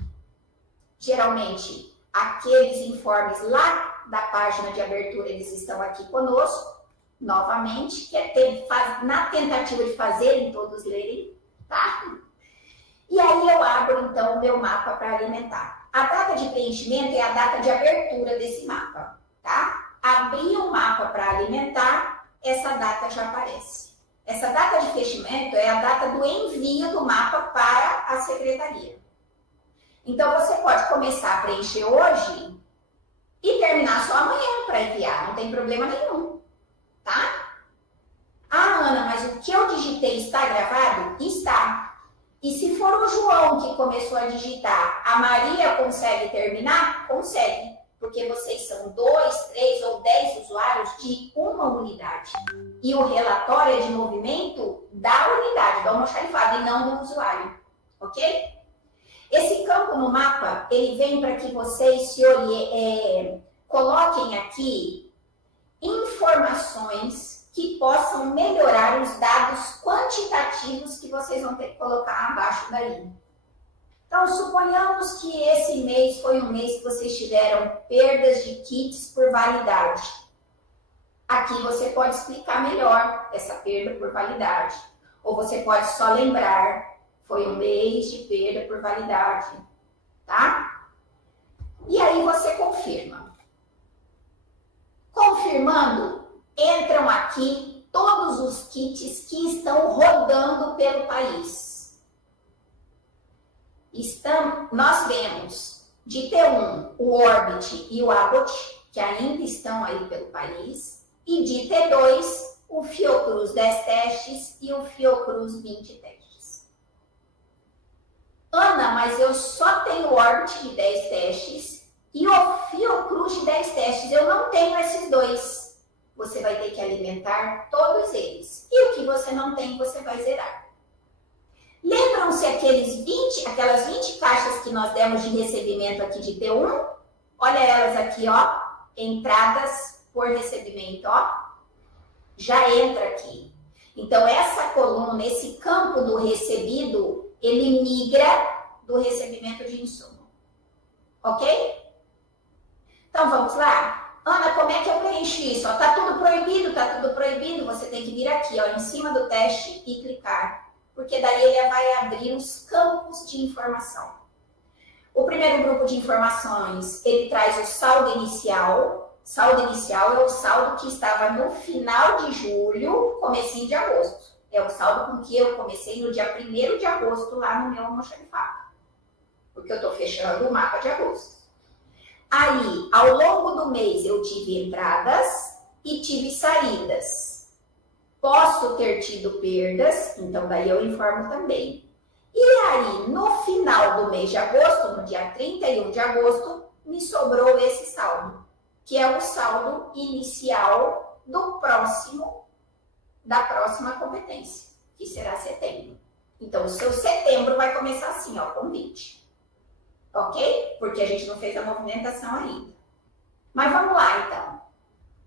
Geralmente, aqueles informes lá da página de abertura, eles estão aqui conosco, novamente, que é na tentativa de fazerem todos lerem, tá? E aí eu abro, então, o meu mapa para alimentar. A data de preenchimento é a data de abertura desse mapa, tá? Abrir o mapa para alimentar, essa data já aparece. Essa data de fechamento é a data do envio do mapa para a secretaria. Então, você pode começar a preencher hoje e terminar só amanhã para enviar, não tem problema nenhum, tá? digitei está gravado? Está. E se for o João que começou a digitar, a Maria consegue terminar? Consegue. Porque vocês são 2, 3 ou 10 usuários de uma unidade. E o relatório é de movimento da unidade, do almoxarifado, e não do usuário. Ok? Esse campo no mapa, ele vem para que vocês coloquem aqui informações que possam melhorar os dados quantitativos que vocês vão ter que colocar abaixo daí. Então, suponhamos que esse mês foi um mês que vocês tiveram perdas de kits por validade. Aqui você pode explicar melhor essa perda por validade. Ou você pode só lembrar, foi um mês de perda por validade, tá? E aí você confirma. Confirmando, entram aqui todos os kits que estão rodando pelo país. Nós vemos de T1 o Orbit e o Abbott, que ainda estão aí pelo país, e de T2 o Fiocruz 10 testes e o Fiocruz 20 testes. Ana, mas eu só tenho o Orbit de 10 testes e o Fiocruz de 10 testes. Eu não tenho esses dois. Você vai ter que alimentar todos eles. E o que você não tem, você vai zerar. Lembram-se aquelas 20 caixas que nós demos de recebimento aqui de T1? Olha elas aqui, ó. Entradas por recebimento, ó. Já entra aqui. Então, essa coluna, esse campo do recebido, ele migra do recebimento de insumo. Ok? Então, vamos lá? Ana, como é que eu preencho isso? Ó, tá tudo proibido, tá tudo proibido. Você tem que vir aqui, ó, em cima do teste e clicar. Porque daí ele vai abrir os campos de informação. O primeiro grupo de informações, ele traz o saldo inicial. Saldo inicial é o saldo que estava no final de julho, comecinho de agosto. É o saldo com que eu comecei no dia 1º de agosto lá no meu almoxarifado. Porque eu estou fechando o mapa de agosto. Aí, ao longo do mês, eu tive entradas e tive saídas. Posso ter tido perdas, então daí eu informo também. E aí, no final do mês de agosto, no dia 31 de agosto, me sobrou esse saldo, que é o saldo inicial da próxima competência, que será setembro. Então, o seu setembro vai começar assim, ó, com 20. Ok? Porque a gente não fez a movimentação ainda. Mas vamos lá, então.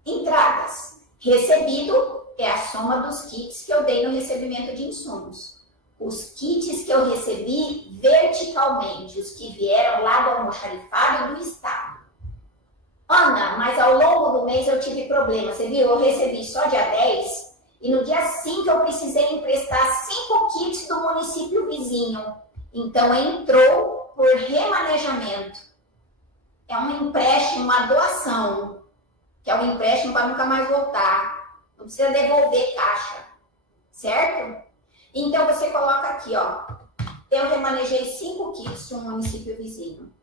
Entradas. Recebido é a soma dos kits que eu dei no recebimento de insumos. Os kits que eu recebi verticalmente, os que vieram lá do almoxarifado do estado. Ana, mas ao longo do mês eu tive problema. Você viu? Eu recebi só dia 10 e no dia 5 eu precisei emprestar 5 kits do município vizinho. Então entrou por remanejamento. É um empréstimo, uma doação, que é um empréstimo para nunca mais voltar. Não precisa devolver caixa, certo? Então, você coloca aqui, ó. Eu remanejei 5 kits de um município vizinho.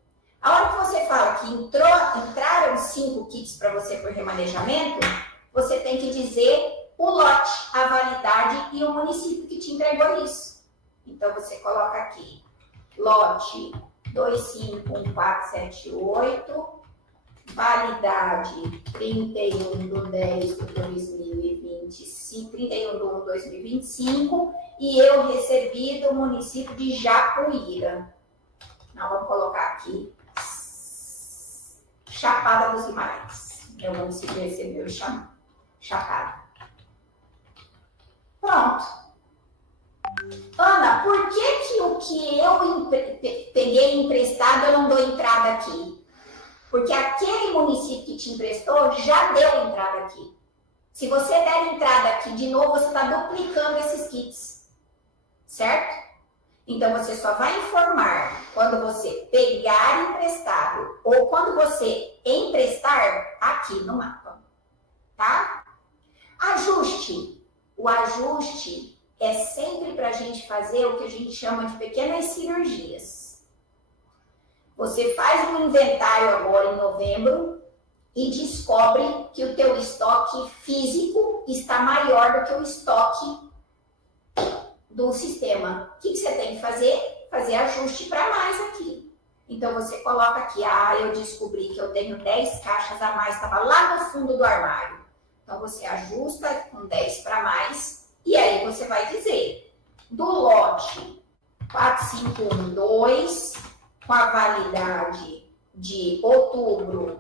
A hora que você fala que entraram 5 kits para você por remanejamento, você tem que dizer o lote, a validade e o município que te entregou isso. Então, você coloca aqui, lote 251478, validade 31/10/2025, 31/1/2025, e eu recebi do município de Jacuíra. Nós vamos colocar aqui Chapada dos Guimarães. É o município que recebeu Chapada. Pronto. Ana, por que o que eu peguei emprestado eu não dou entrada aqui? Porque aquele município que te emprestou já deu entrada aqui. Se você der entrada aqui de novo, você está duplicando esses kits. Certo? Então, você só vai informar quando você pegar emprestado ou quando você emprestar aqui no mapa. Tá? Ajuste. O ajuste é sempre para a gente fazer o que a gente chama de pequenas cirurgias. Você faz um inventário agora em novembro e descobre que o teu estoque físico está maior do que o estoque do sistema. O que você tem que fazer? Fazer ajuste para mais aqui. Então, você coloca aqui, eu descobri que eu tenho 10 caixas a mais, estava lá no fundo do armário. Então, você ajusta com 10 para mais, e aí você vai dizer, do lote 4512, com a validade de outubro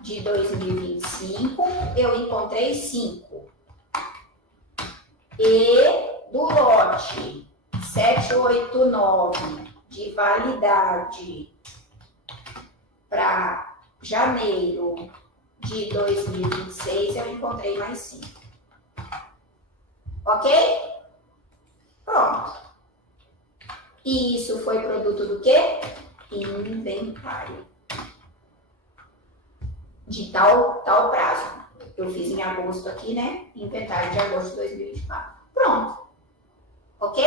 de 2025, eu encontrei 5. E do lote 789, de validade para janeiro de 2026, eu encontrei mais 5. Ok? Pronto. E isso foi produto do quê? Inventário. De tal prazo. Eu fiz em agosto aqui, né? Inventário de agosto de 2024. Pronto. Ok?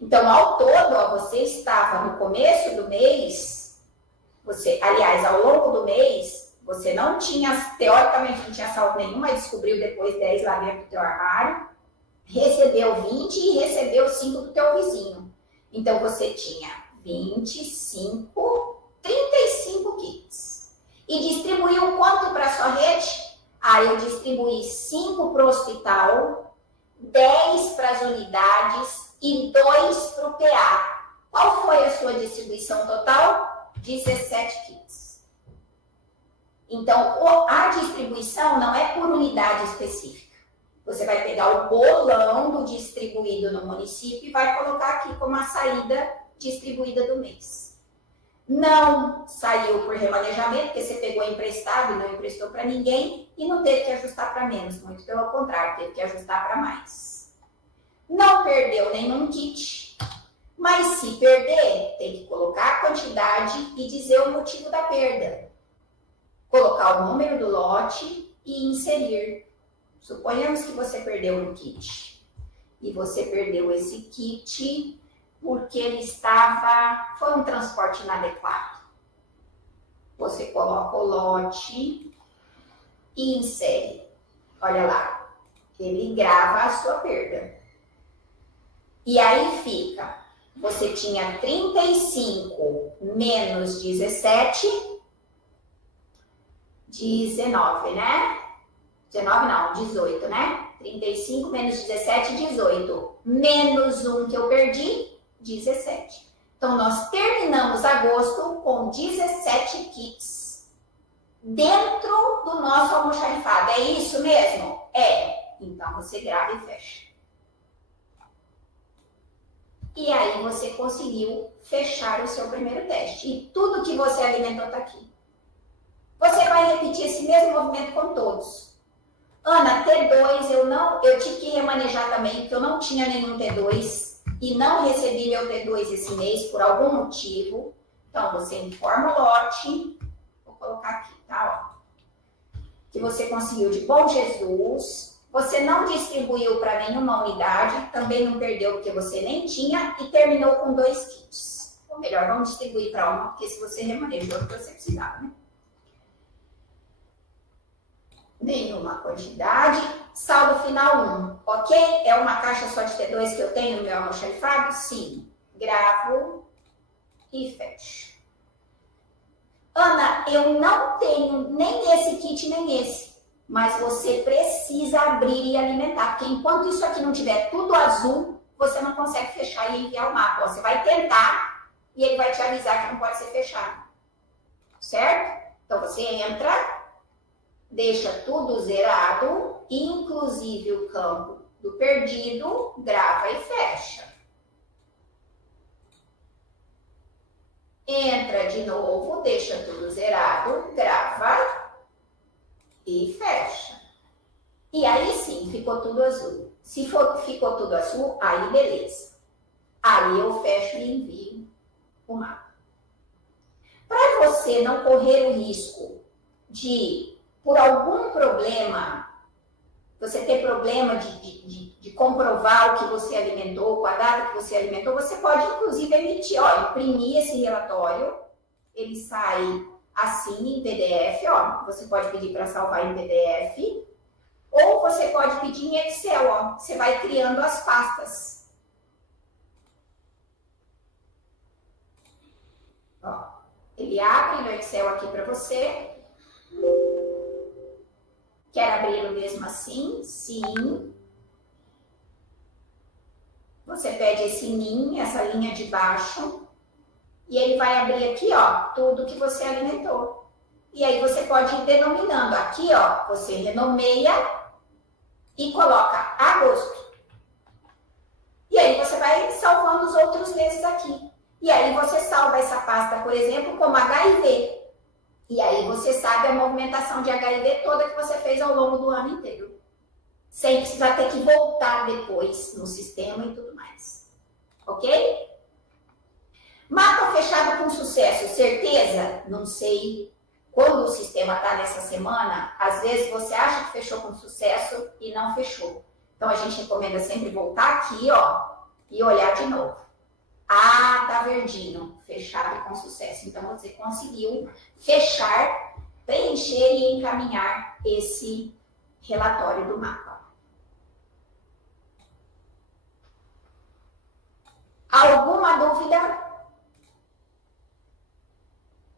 Então, ao todo, você estava no começo do mês, aliás, ao longo do mês, você não tinha, teoricamente, não tinha saldo nenhum, mas descobriu depois 10 lá dentro do teu armário, recebeu 20 e recebeu 5 do teu vizinho. Então, você tinha 35 kits. E distribuiu quanto para a sua rede? Eu distribuí 5 para o hospital, 10 para as unidades e 2 para o PA. Qual foi a sua distribuição total? 17 kits. Então, a distribuição não é por unidade específica. Você vai pegar o bolão do distribuído no município e vai colocar aqui como a saída distribuída do mês. Não saiu por remanejamento, porque você pegou emprestado e não emprestou para ninguém e não teve que ajustar para menos, muito pelo contrário, teve que ajustar para mais. Não perdeu nenhum kit, mas se perder, tem que colocar a quantidade e dizer o motivo da perda. Colocar o número do lote e inserir. Suponhamos que você perdeu um kit e você perdeu esse kit porque ele foi um transporte inadequado. Você coloca o lote e insere. Olha lá, ele grava a sua perda. E aí fica, você tinha 35 menos 17, 19, né? 19 não, 18, né? 35 menos 17, 18. Menos 1 que eu perdi, 17. Então, nós terminamos agosto com 17 kits dentro do nosso almoxarifado. É isso mesmo? É. Então, você grava e fecha. E aí, você conseguiu fechar o seu primeiro teste. E tudo que você alimentou está aqui. Você vai repetir esse mesmo movimento com todos. Ana, T2, eu tive que remanejar também, porque eu não tinha nenhum T2 e não recebi meu T2 esse mês por algum motivo. Então, você informa o lote, vou colocar aqui, tá? Ó, que você conseguiu de bom Jesus, você não distribuiu para nenhuma unidade, também não perdeu porque você nem tinha e terminou com 2 kits. Ou melhor, vamos distribuir para uma, porque se você remanejou, você precisava, né? Nenhuma quantidade, saldo final 1, ok? É uma caixa só de T2 que eu tenho no meu almoxarifado? Sim. Gravo e fecho. Ana, eu não tenho nem esse kit, nem esse. Mas você precisa abrir e alimentar, porque enquanto isso aqui não tiver tudo azul, você não consegue fechar e enviar o mapa. Você vai tentar e ele vai te avisar que não pode ser fechado. Certo? Então, você entra, deixa tudo zerado, inclusive o campo do perdido, grava e fecha. Entra de novo, deixa tudo zerado, grava e fecha. E aí sim, ficou tudo azul. Se ficou tudo azul, aí beleza. Aí eu fecho e envio o mapa. Para você não correr o risco de, por algum problema, você ter problema de comprovar o que você alimentou, com a data que você alimentou, você pode, inclusive, emitir, imprimir esse relatório, ele sai assim em PDF, você pode pedir para salvar em PDF, ou você pode pedir em Excel, você vai criando as pastas. Ó, ele abre no Excel aqui para você. Quer abri-lo mesmo assim? Sim. Você pede esse NIM, essa linha de baixo, e ele vai abrir aqui, ó, tudo que você alimentou. E aí você pode ir denominando. Aqui, ó, você renomeia e coloca agosto. E aí você vai salvando os outros meses aqui. E aí você salva essa pasta, por exemplo, como HIV. E aí você sabe a movimentação de HIV toda que você fez ao longo do ano inteiro. Sem precisar ter que voltar depois no sistema e tudo mais. Ok? Mapa fechado com sucesso, certeza? Não sei. Quando o sistema está nessa semana, às vezes você acha que fechou com sucesso e não fechou. Então a gente recomenda sempre voltar aqui, ó, e olhar de novo. Ah, tá verdinho, fechado com sucesso. Então você conseguiu fechar, preencher e encaminhar esse relatório do mapa. Alguma dúvida?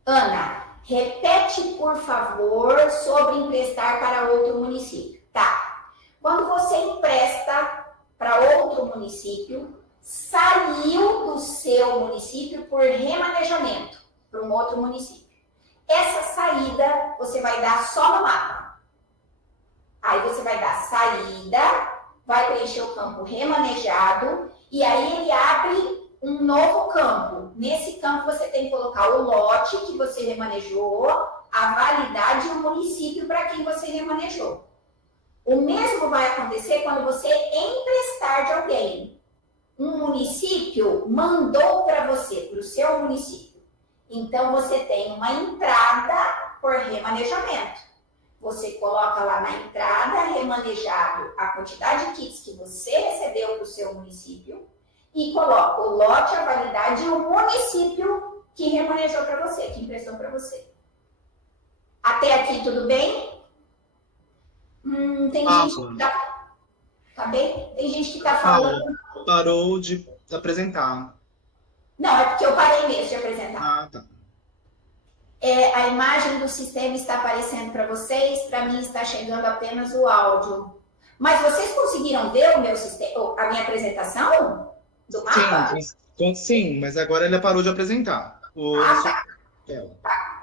Ana, repete, por favor, sobre emprestar para outro município. Tá. Quando você empresta para outro município, saiu do seu município por remanejamento para um outro município. Essa saída você vai dar só no mapa. Aí você vai dar saída, vai preencher o campo remanejado e aí ele abre um novo campo. Nesse campo você tem que colocar o lote que você remanejou, a validade e o município para quem você remanejou. O mesmo vai acontecer quando você emprestar de alguém. Um município mandou para você, para o seu município. Então, você tem uma entrada por remanejamento. Você coloca lá na entrada, remanejado, a quantidade de kits que você recebeu para o seu município e coloca o lote, a validade e o município que remanejou para você, que emprestou para você. Até aqui, tudo bem? Tem gente que tá bem? Tem gente que tá falando... Parou de apresentar. Não, é porque eu parei mesmo de apresentar. Ah, tá. A imagem do sistema está aparecendo para vocês, para mim está chegando apenas o áudio. Mas vocês conseguiram ver o meu sistema, a minha apresentação do mapa? Sim, mas agora ele parou de apresentar. Tá.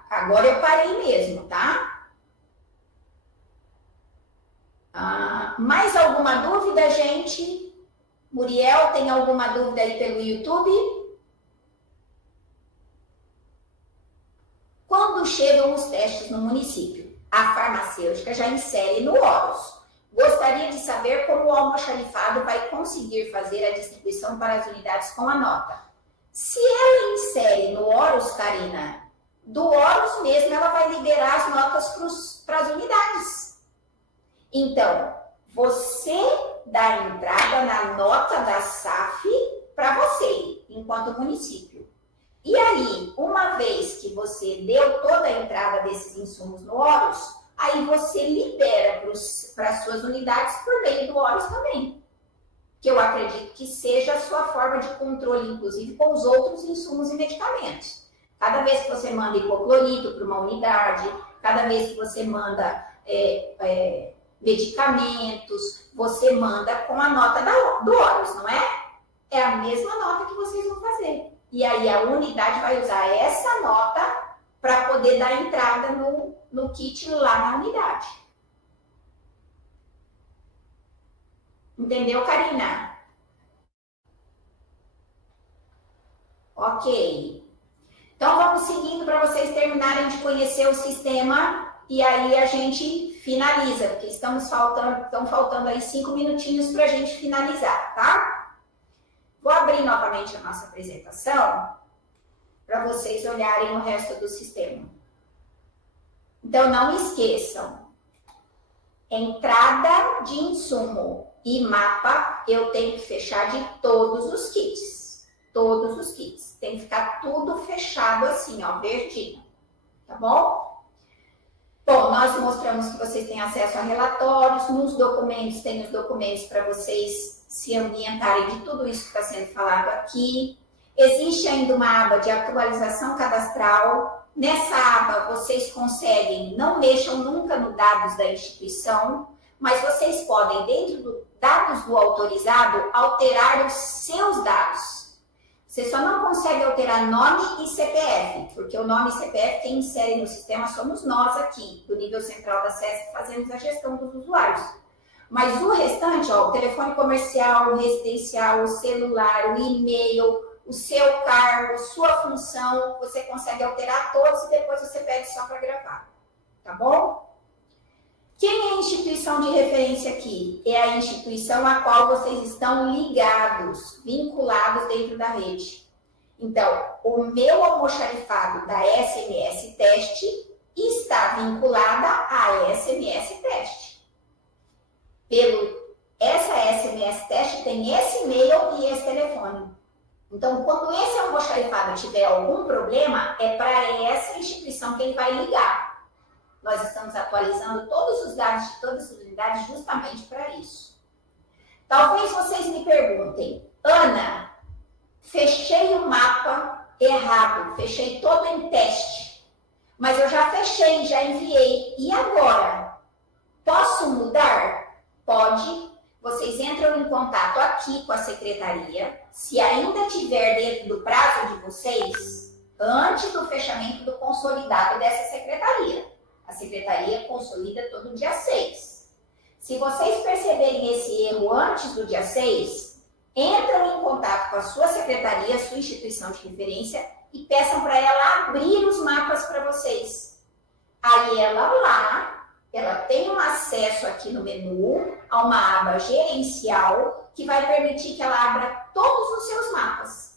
Agora eu parei mesmo, tá? Mais alguma dúvida, gente? Muriel, tem alguma dúvida aí pelo YouTube? Quando chegam os testes no município, a farmacêutica já insere no Horus. Gostaria de saber como o almoxarifado vai conseguir fazer a distribuição para as unidades com a nota. Se ela insere no Horus, Karina, do Horus mesmo ela vai liberar as notas para as unidades. Então, você dá entrada na nota da SAF para você, enquanto município. E aí, uma vez que você deu toda a entrada desses insumos no Horus, aí você libera para as suas unidades por meio do Horus também. Que eu acredito que seja a sua forma de controle, inclusive, com os outros insumos e medicamentos. Cada vez que você manda hipoclorito para uma unidade, cada vez que você manda medicamentos, você manda com a nota do Horus, não é? É a mesma nota que vocês vão fazer. E aí a unidade vai usar essa nota para poder dar entrada no kit lá na unidade. Entendeu, Karina? Ok. Então vamos seguindo para vocês terminarem de conhecer o sistema e aí a gente finaliza, porque estão faltando aí 5 minutinhos para a gente finalizar, tá? Vou abrir novamente a nossa apresentação para vocês olharem o resto do sistema. Então, não esqueçam, entrada de insumo e mapa eu tenho que fechar de todos os kits. Todos os kits. Tem que ficar tudo fechado assim, ó, verdinho. Tá bom? Bom, nós mostramos que vocês têm acesso a relatórios. Nos documentos, tem os documentos para vocês se ambientarem de tudo isso que está sendo falado aqui. Existe ainda uma aba de atualização cadastral. Nessa aba, vocês conseguem, não mexam nunca nos dados da instituição, mas vocês podem, dentro dos dados do autorizado, alterar os seus dados. Você só não consegue alterar nome e CPF, porque o nome e CPF quem insere no sistema somos nós aqui, do nível central da SESC, que fazemos a gestão dos usuários. Mas o restante, ó, o telefone comercial, o residencial, o celular, o e-mail, o seu cargo, sua função, você consegue alterar todos e depois você pede só para gravar, tá bom? Quem é a instituição de referência aqui? É a instituição a qual vocês estão ligados, vinculados dentro da rede. Então, o meu almoxarifado da SMS Teste está vinculada à SMS Teste. Essa SMS Teste tem esse e-mail e esse telefone. Então, quando esse almoxarifado tiver algum problema, é para essa instituição que ele vai ligar. Nós estamos atualizando todos os dados de todas as unidades justamente para isso. Talvez vocês me perguntem, Ana, fechei o mapa errado, fechei todo em teste, mas eu já fechei, já enviei, e agora? Posso mudar? Pode. Vocês entram em contato aqui com a secretaria, se ainda tiver dentro do prazo de vocês, antes do fechamento do consolidado dessa secretaria. A secretaria consolida todo dia 6. Se vocês perceberem esse erro antes do dia 6, entram em contato com a sua secretaria, sua instituição de referência, e peçam para ela abrir os mapas para vocês. Aí ela tem um acesso aqui no menu a uma aba gerencial que vai permitir que ela abra todos os seus mapas.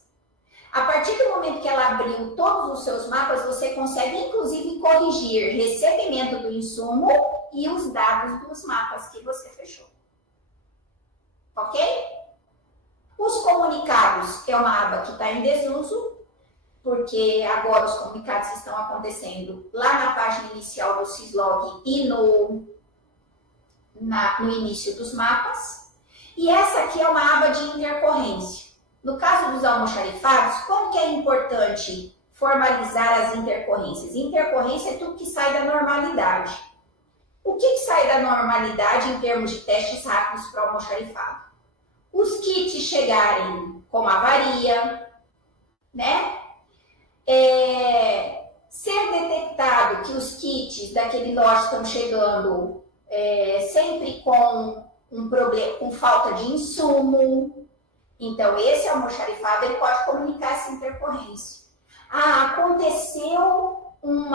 A partir do momento que ela abriu todos os seus mapas, você consegue, inclusive, corrigir recebimento do insumo e os dados dos mapas que você fechou. Ok? Os comunicados é uma aba que está em desuso, porque agora os comunicados estão acontecendo lá na página inicial do Syslog e no início dos mapas. E essa aqui é uma aba de intercorrência. No caso dos almoxarifados, como que é importante formalizar as intercorrências? Intercorrência é tudo que sai da normalidade. O que sai da normalidade em termos de testes rápidos para o almoxarifado? Os kits chegarem com avaria, né? Ser detectado que os kits daquele lote estão chegando sempre com um problema, com falta de insumo. Então, esse almoxarifado ele pode comunicar essa intercorrência. Aconteceu um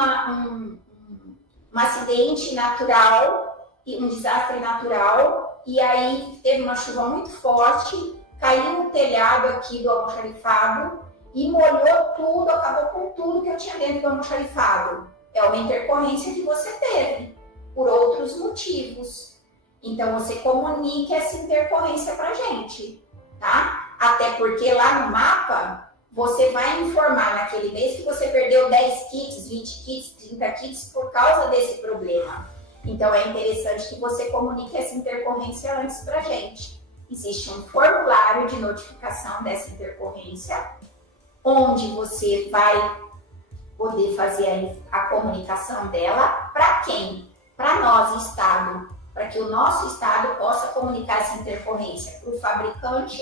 acidente natural, um desastre natural, e aí teve uma chuva muito forte, caiu no telhado aqui do almoxarifado e molhou tudo, acabou com tudo que eu tinha dentro do almoxarifado. É uma intercorrência que você teve, por outros motivos. Então, você comunique essa intercorrência para a gente. Tá? Até porque lá no mapa, você vai informar naquele mês que você perdeu 10 kits, 20 kits, 30 kits por causa desse problema. Então, é interessante que você comunique essa intercorrência antes para a gente. Existe um formulário de notificação dessa intercorrência, onde você vai poder fazer a comunicação dela para quem? Para nós, Estado. Para que o nosso Estado possa comunicar essa intercorrência para o fabricante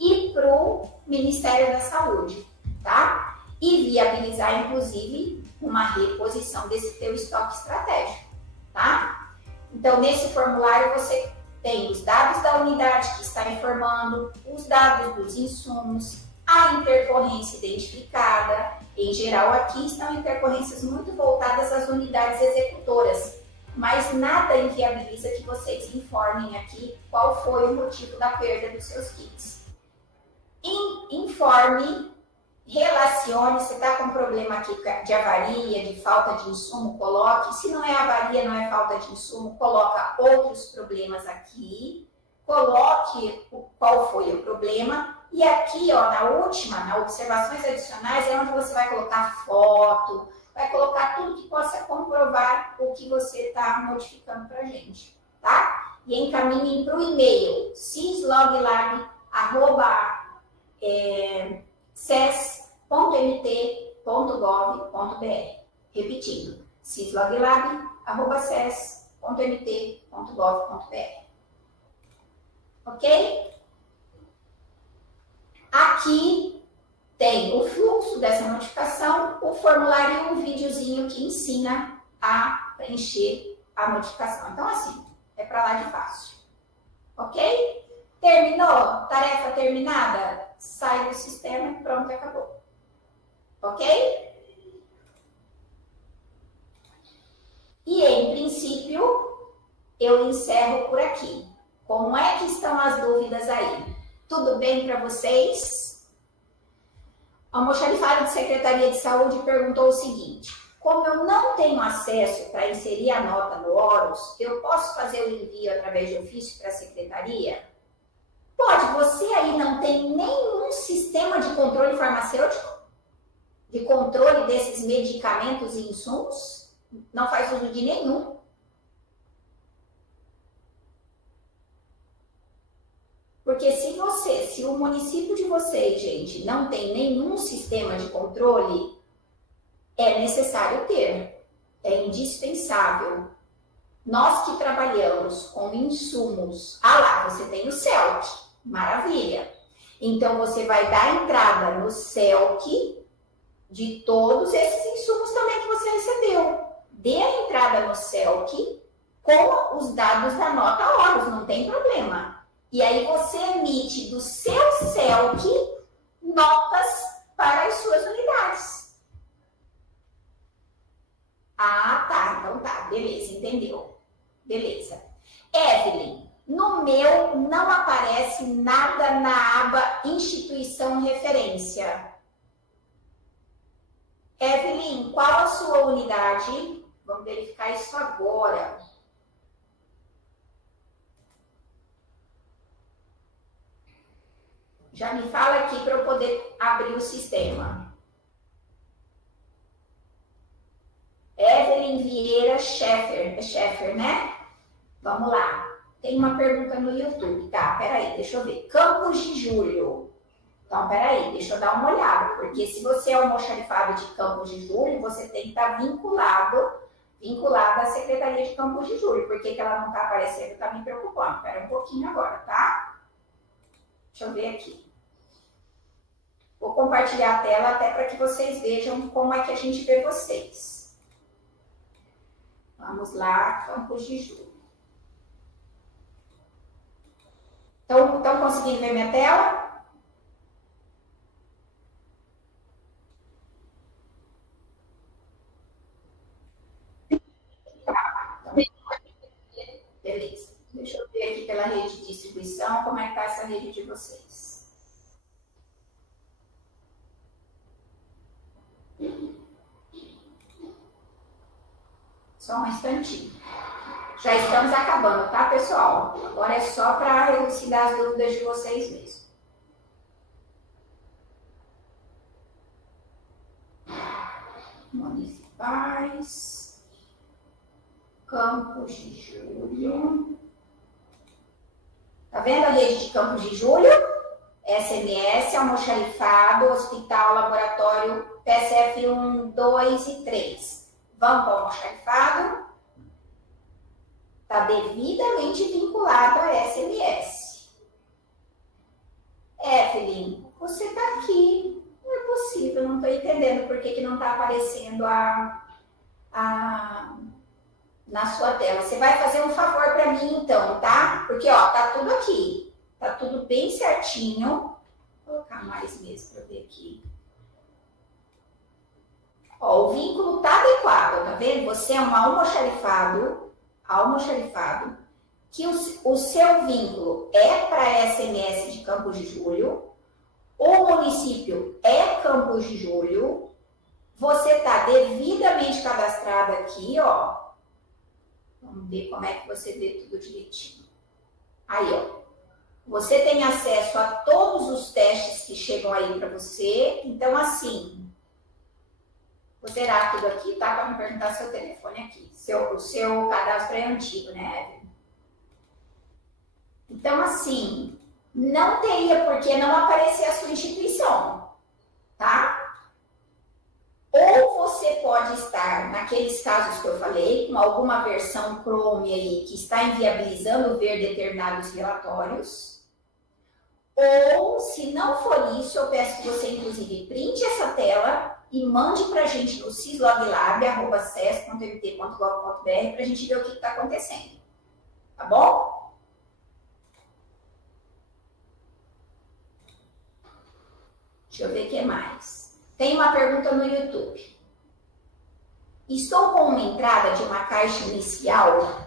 e para o Ministério da Saúde, tá? E viabilizar, inclusive, uma reposição desse teu estoque estratégico, tá? Então, nesse formulário, você tem os dados da unidade que está informando, os dados dos insumos, a intercorrência identificada. Em geral, aqui estão intercorrências muito voltadas às unidades executoras, mas nada inviabiliza que vocês informem aqui qual foi o motivo da perda dos seus kits. Informe, relacione, se está com problema aqui de avaria, de falta de insumo, coloque. Se não é avaria, não é falta de insumo, coloca outros problemas aqui, coloque qual foi o problema. E aqui, ó, na última, na observações adicionais, é onde você vai colocar foto, vai colocar tudo que possa comprovar o que você está notificando para a gente, tá? E encaminhem para o e-mail sysloglag@syslog.com.br ces.mt.gov.br. Repetindo, cislogLab@ces.mt.gov.br. Ok? Aqui tem o fluxo dessa notificação, o formulário e um videozinho que ensina a preencher a notificação. Então, assim, é para lá de fácil. Ok? Terminou? Tarefa terminada? Sai do sistema e pronto, acabou. Ok? E, em princípio, eu encerro por aqui. Como é que estão as dúvidas aí? Tudo bem para vocês? O almoxarifado de Secretaria de Saúde perguntou o seguinte: como eu não tenho acesso para inserir a nota no Horus, eu posso fazer o envio através de ofício para a Secretaria? Pode. Você aí não tem nenhum sistema de controle farmacêutico? De controle desses medicamentos e insumos? Não faz uso de nenhum? Porque se o município de vocês, gente, não tem nenhum sistema de controle, é necessário ter, é indispensável. Nós que trabalhamos com insumos, lá, você tem o CELC, maravilha. Então, você vai dar entrada no CELC de todos esses insumos também que você recebeu. Dê a entrada no CELC com os dados da nota Horus, não tem problema. E aí você emite do seu CELC notas para as suas unidades. Tá. Então tá. Beleza, entendeu. Beleza. Evelyn, no meu não aparece nada na aba Instituição Referência. Evelyn, qual a sua unidade? Vamos verificar isso agora. Já me fala aqui para eu poder abrir o sistema. Evelyn Vieira Scheffer. É Scheffer, né? Vamos lá. Tem uma pergunta no YouTube. Tá, peraí, deixa eu ver. Campos de Julho. Então, peraí, deixa eu dar uma olhada. Porque se você é almoxarifado de Campos de Julho, você tem que estar vinculado à Secretaria de Campos de Julho. Por que ela não está aparecendo? Está me preocupando. Espera um pouquinho agora, tá? Deixa eu ver aqui. Vou compartilhar a tela até para que vocês vejam como é que a gente vê vocês. Vamos lá, Campos de Julho. Estão conseguindo ver minha tela? Beleza. Deixa eu ver aqui pela rede de distribuição como é que está essa rede de vocês. Só um instantinho. Já estamos acabando, tá, pessoal? Agora é só para elucidar as dúvidas de vocês mesmo. Municipais. Campos de Julho. Tá vendo a rede de Campos de Julho? SMS, almoxarifado, hospital, laboratório, PSF 1, 2 e 3. Vamos para o almoxarifado. Está devidamente vinculado a SMS. Evelyn, você está aqui. Não é possível, não estou entendendo por que não está aparecendo na sua tela. Você vai fazer um favor para mim, então, tá? Porque, ó, tá tudo aqui. Tá tudo bem certinho. Vou colocar mais mesmo para ver aqui. Ó, o vínculo tá adequado, tá vendo? Você é um almoxarifado, que o seu vínculo é para SMS de Campos de Julho, o município é Campos de Julho, você está devidamente cadastrado aqui, ó. Vamos ver como é que você vê tudo direitinho. Aí, ó. Você tem acesso a todos os testes que chegam aí para você. Então, assim, vou zerar tudo aqui, tá? Para me perguntar seu telefone aqui. O seu cadastro é antigo, né, Evelyn? Então, assim, não teria por que não aparecer a sua instituição. tá? Ou você pode estar, naqueles casos que eu falei, com alguma versão Chrome aí que está inviabilizando ver determinados relatórios. Ou, se não for isso, eu peço que você, inclusive, printe essa tela e mande para a gente no sysloglab@ces.mt.gov.br para a gente ver o que está acontecendo. Tá bom? Deixa eu ver o que mais. Tem uma pergunta no YouTube. Estou com uma entrada de uma caixa inicial,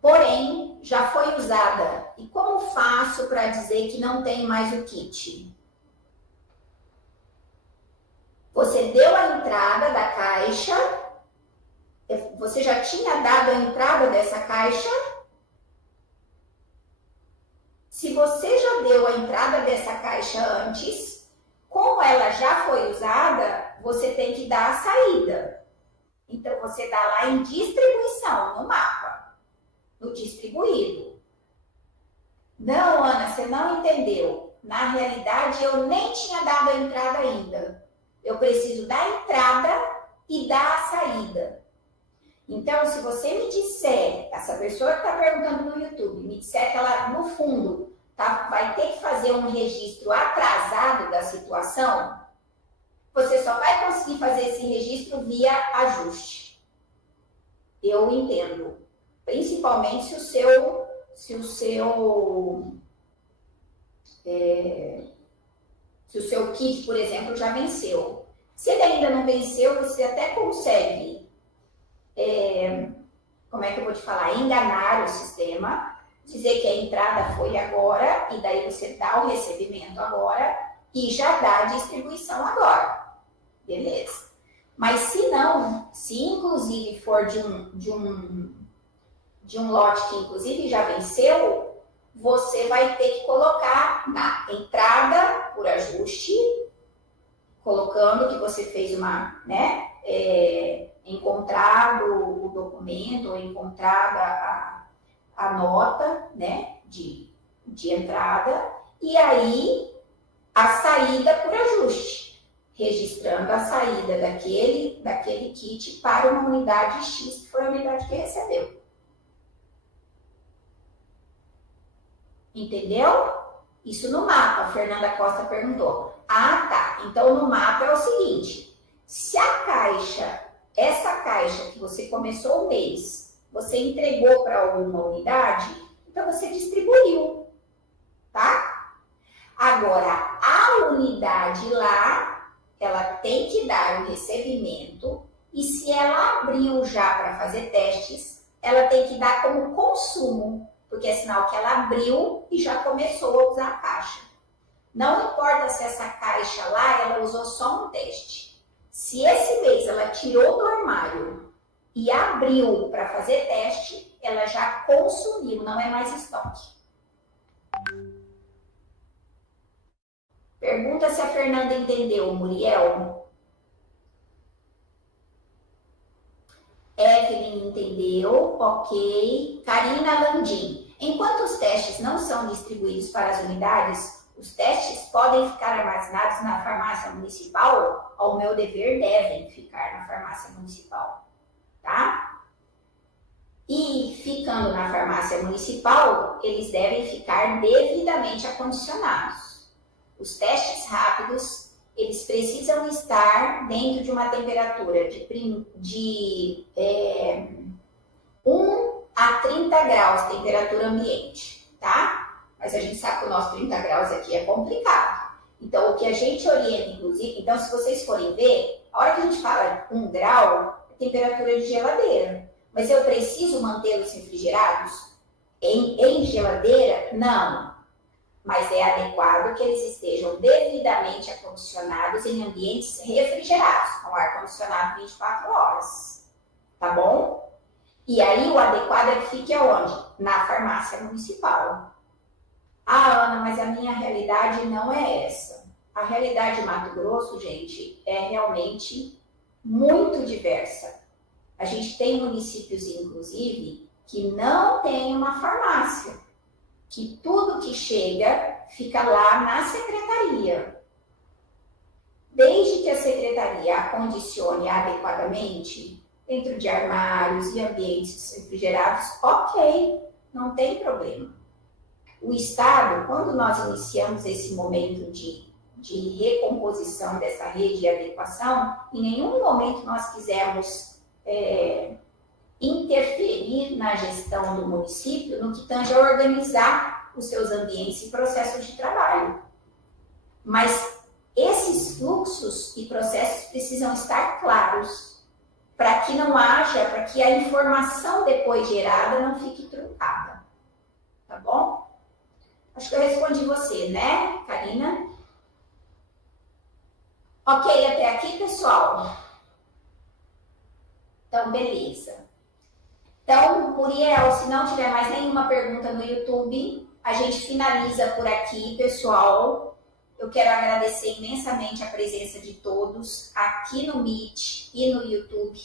porém já foi usada. E como faço para dizer que não tem mais o kit? Você deu a entrada da caixa, você já tinha dado a entrada dessa caixa? Se você já deu a entrada dessa caixa antes, como ela já foi usada, você tem que dar a saída. Então, você dá lá em distribuição, no mapa, no distribuído. Não, Ana, você não entendeu. Na realidade, eu nem tinha dado a entrada ainda. Eu preciso da entrada e dar a saída. Então, se você me disser, essa pessoa que está perguntando no YouTube, me disser que ela, no fundo, vai ter que fazer um registro atrasado da situação, você só vai conseguir fazer esse registro via ajuste. Eu entendo. Principalmente se o seu kit, por exemplo, já venceu. Se ele ainda não venceu, você até consegue, como é que eu vou te falar, enganar o sistema, dizer que a entrada foi agora, e daí você dá o recebimento agora, e já dá a distribuição agora. Beleza. Mas se não, se inclusive for de um lote que inclusive já venceu, você vai ter que colocar na entrada por ajuste, colocando que você fez uma, encontrado o documento, ou encontrada a nota, de entrada, e aí a saída por ajuste, registrando a saída daquele kit para uma unidade X, que foi a unidade que recebeu. Entendeu? Isso no mapa, a Fernanda Costa perguntou. Ah, tá. Então, no mapa é o seguinte, se a caixa, essa caixa que você começou o mês, você entregou para alguma unidade, então você distribuiu, tá? Agora, a unidade lá, ela tem que dar o recebimento, e se ela abriu já para fazer testes, ela tem que dar como consumo, porque é sinal que ela abriu e já começou a usar a caixa. Não importa se essa caixa lá, ela usou só um teste. Se esse mês ela tirou do armário e abriu para fazer teste, ela já consumiu, não é mais estoque. Pergunta se a Fernanda entendeu, Muriel. Evelyn entendeu, ok. Karina Landim. Enquanto os testes não são distribuídos para as unidades, os testes podem ficar armazenados na farmácia municipal? Ao meu dever, devem ficar na farmácia municipal. Tá? E ficando na farmácia municipal, eles devem ficar devidamente acondicionados. Os testes rápidos, eles precisam estar dentro de uma temperatura de 1 a 30 graus, temperatura ambiente, tá? Mas a gente sabe que o nosso 30 graus aqui é complicado. Então, o que a gente orienta, inclusive, então se vocês forem ver, a hora que a gente fala 1 grau, temperatura de geladeira. Mas eu preciso mantê-los refrigerados? Em geladeira? Não. Mas é adequado que eles estejam devidamente acondicionados em ambientes refrigerados, com ar-condicionado 24 horas. Tá bom? E aí o adequado é que fique aonde? Na farmácia municipal. Ah, Ana, mas a minha realidade não é essa. A realidade de Mato Grosso, gente, é realmente muito diversa. A gente tem municípios, inclusive, que não tem uma farmácia, que tudo que chega fica lá na secretaria. Desde que a secretaria acondicione adequadamente, dentro de armários e ambientes refrigerados, ok, não tem problema. O Estado, quando nós iniciamos esse momento de recomposição dessa rede de adequação, em nenhum momento nós quisemos interferir na gestão do município no que tange a organizar os seus ambientes e processos de trabalho. Mas esses fluxos e processos precisam estar claros para que não haja, para que a informação depois gerada não fique truncada. Tá bom? Acho que eu respondi você, né, Karina? Ok, até aqui, pessoal? Então, beleza. Então, Muriel, se não tiver mais nenhuma pergunta no YouTube, a gente finaliza por aqui, pessoal. Eu quero agradecer imensamente a presença de todos aqui no Meet e no YouTube.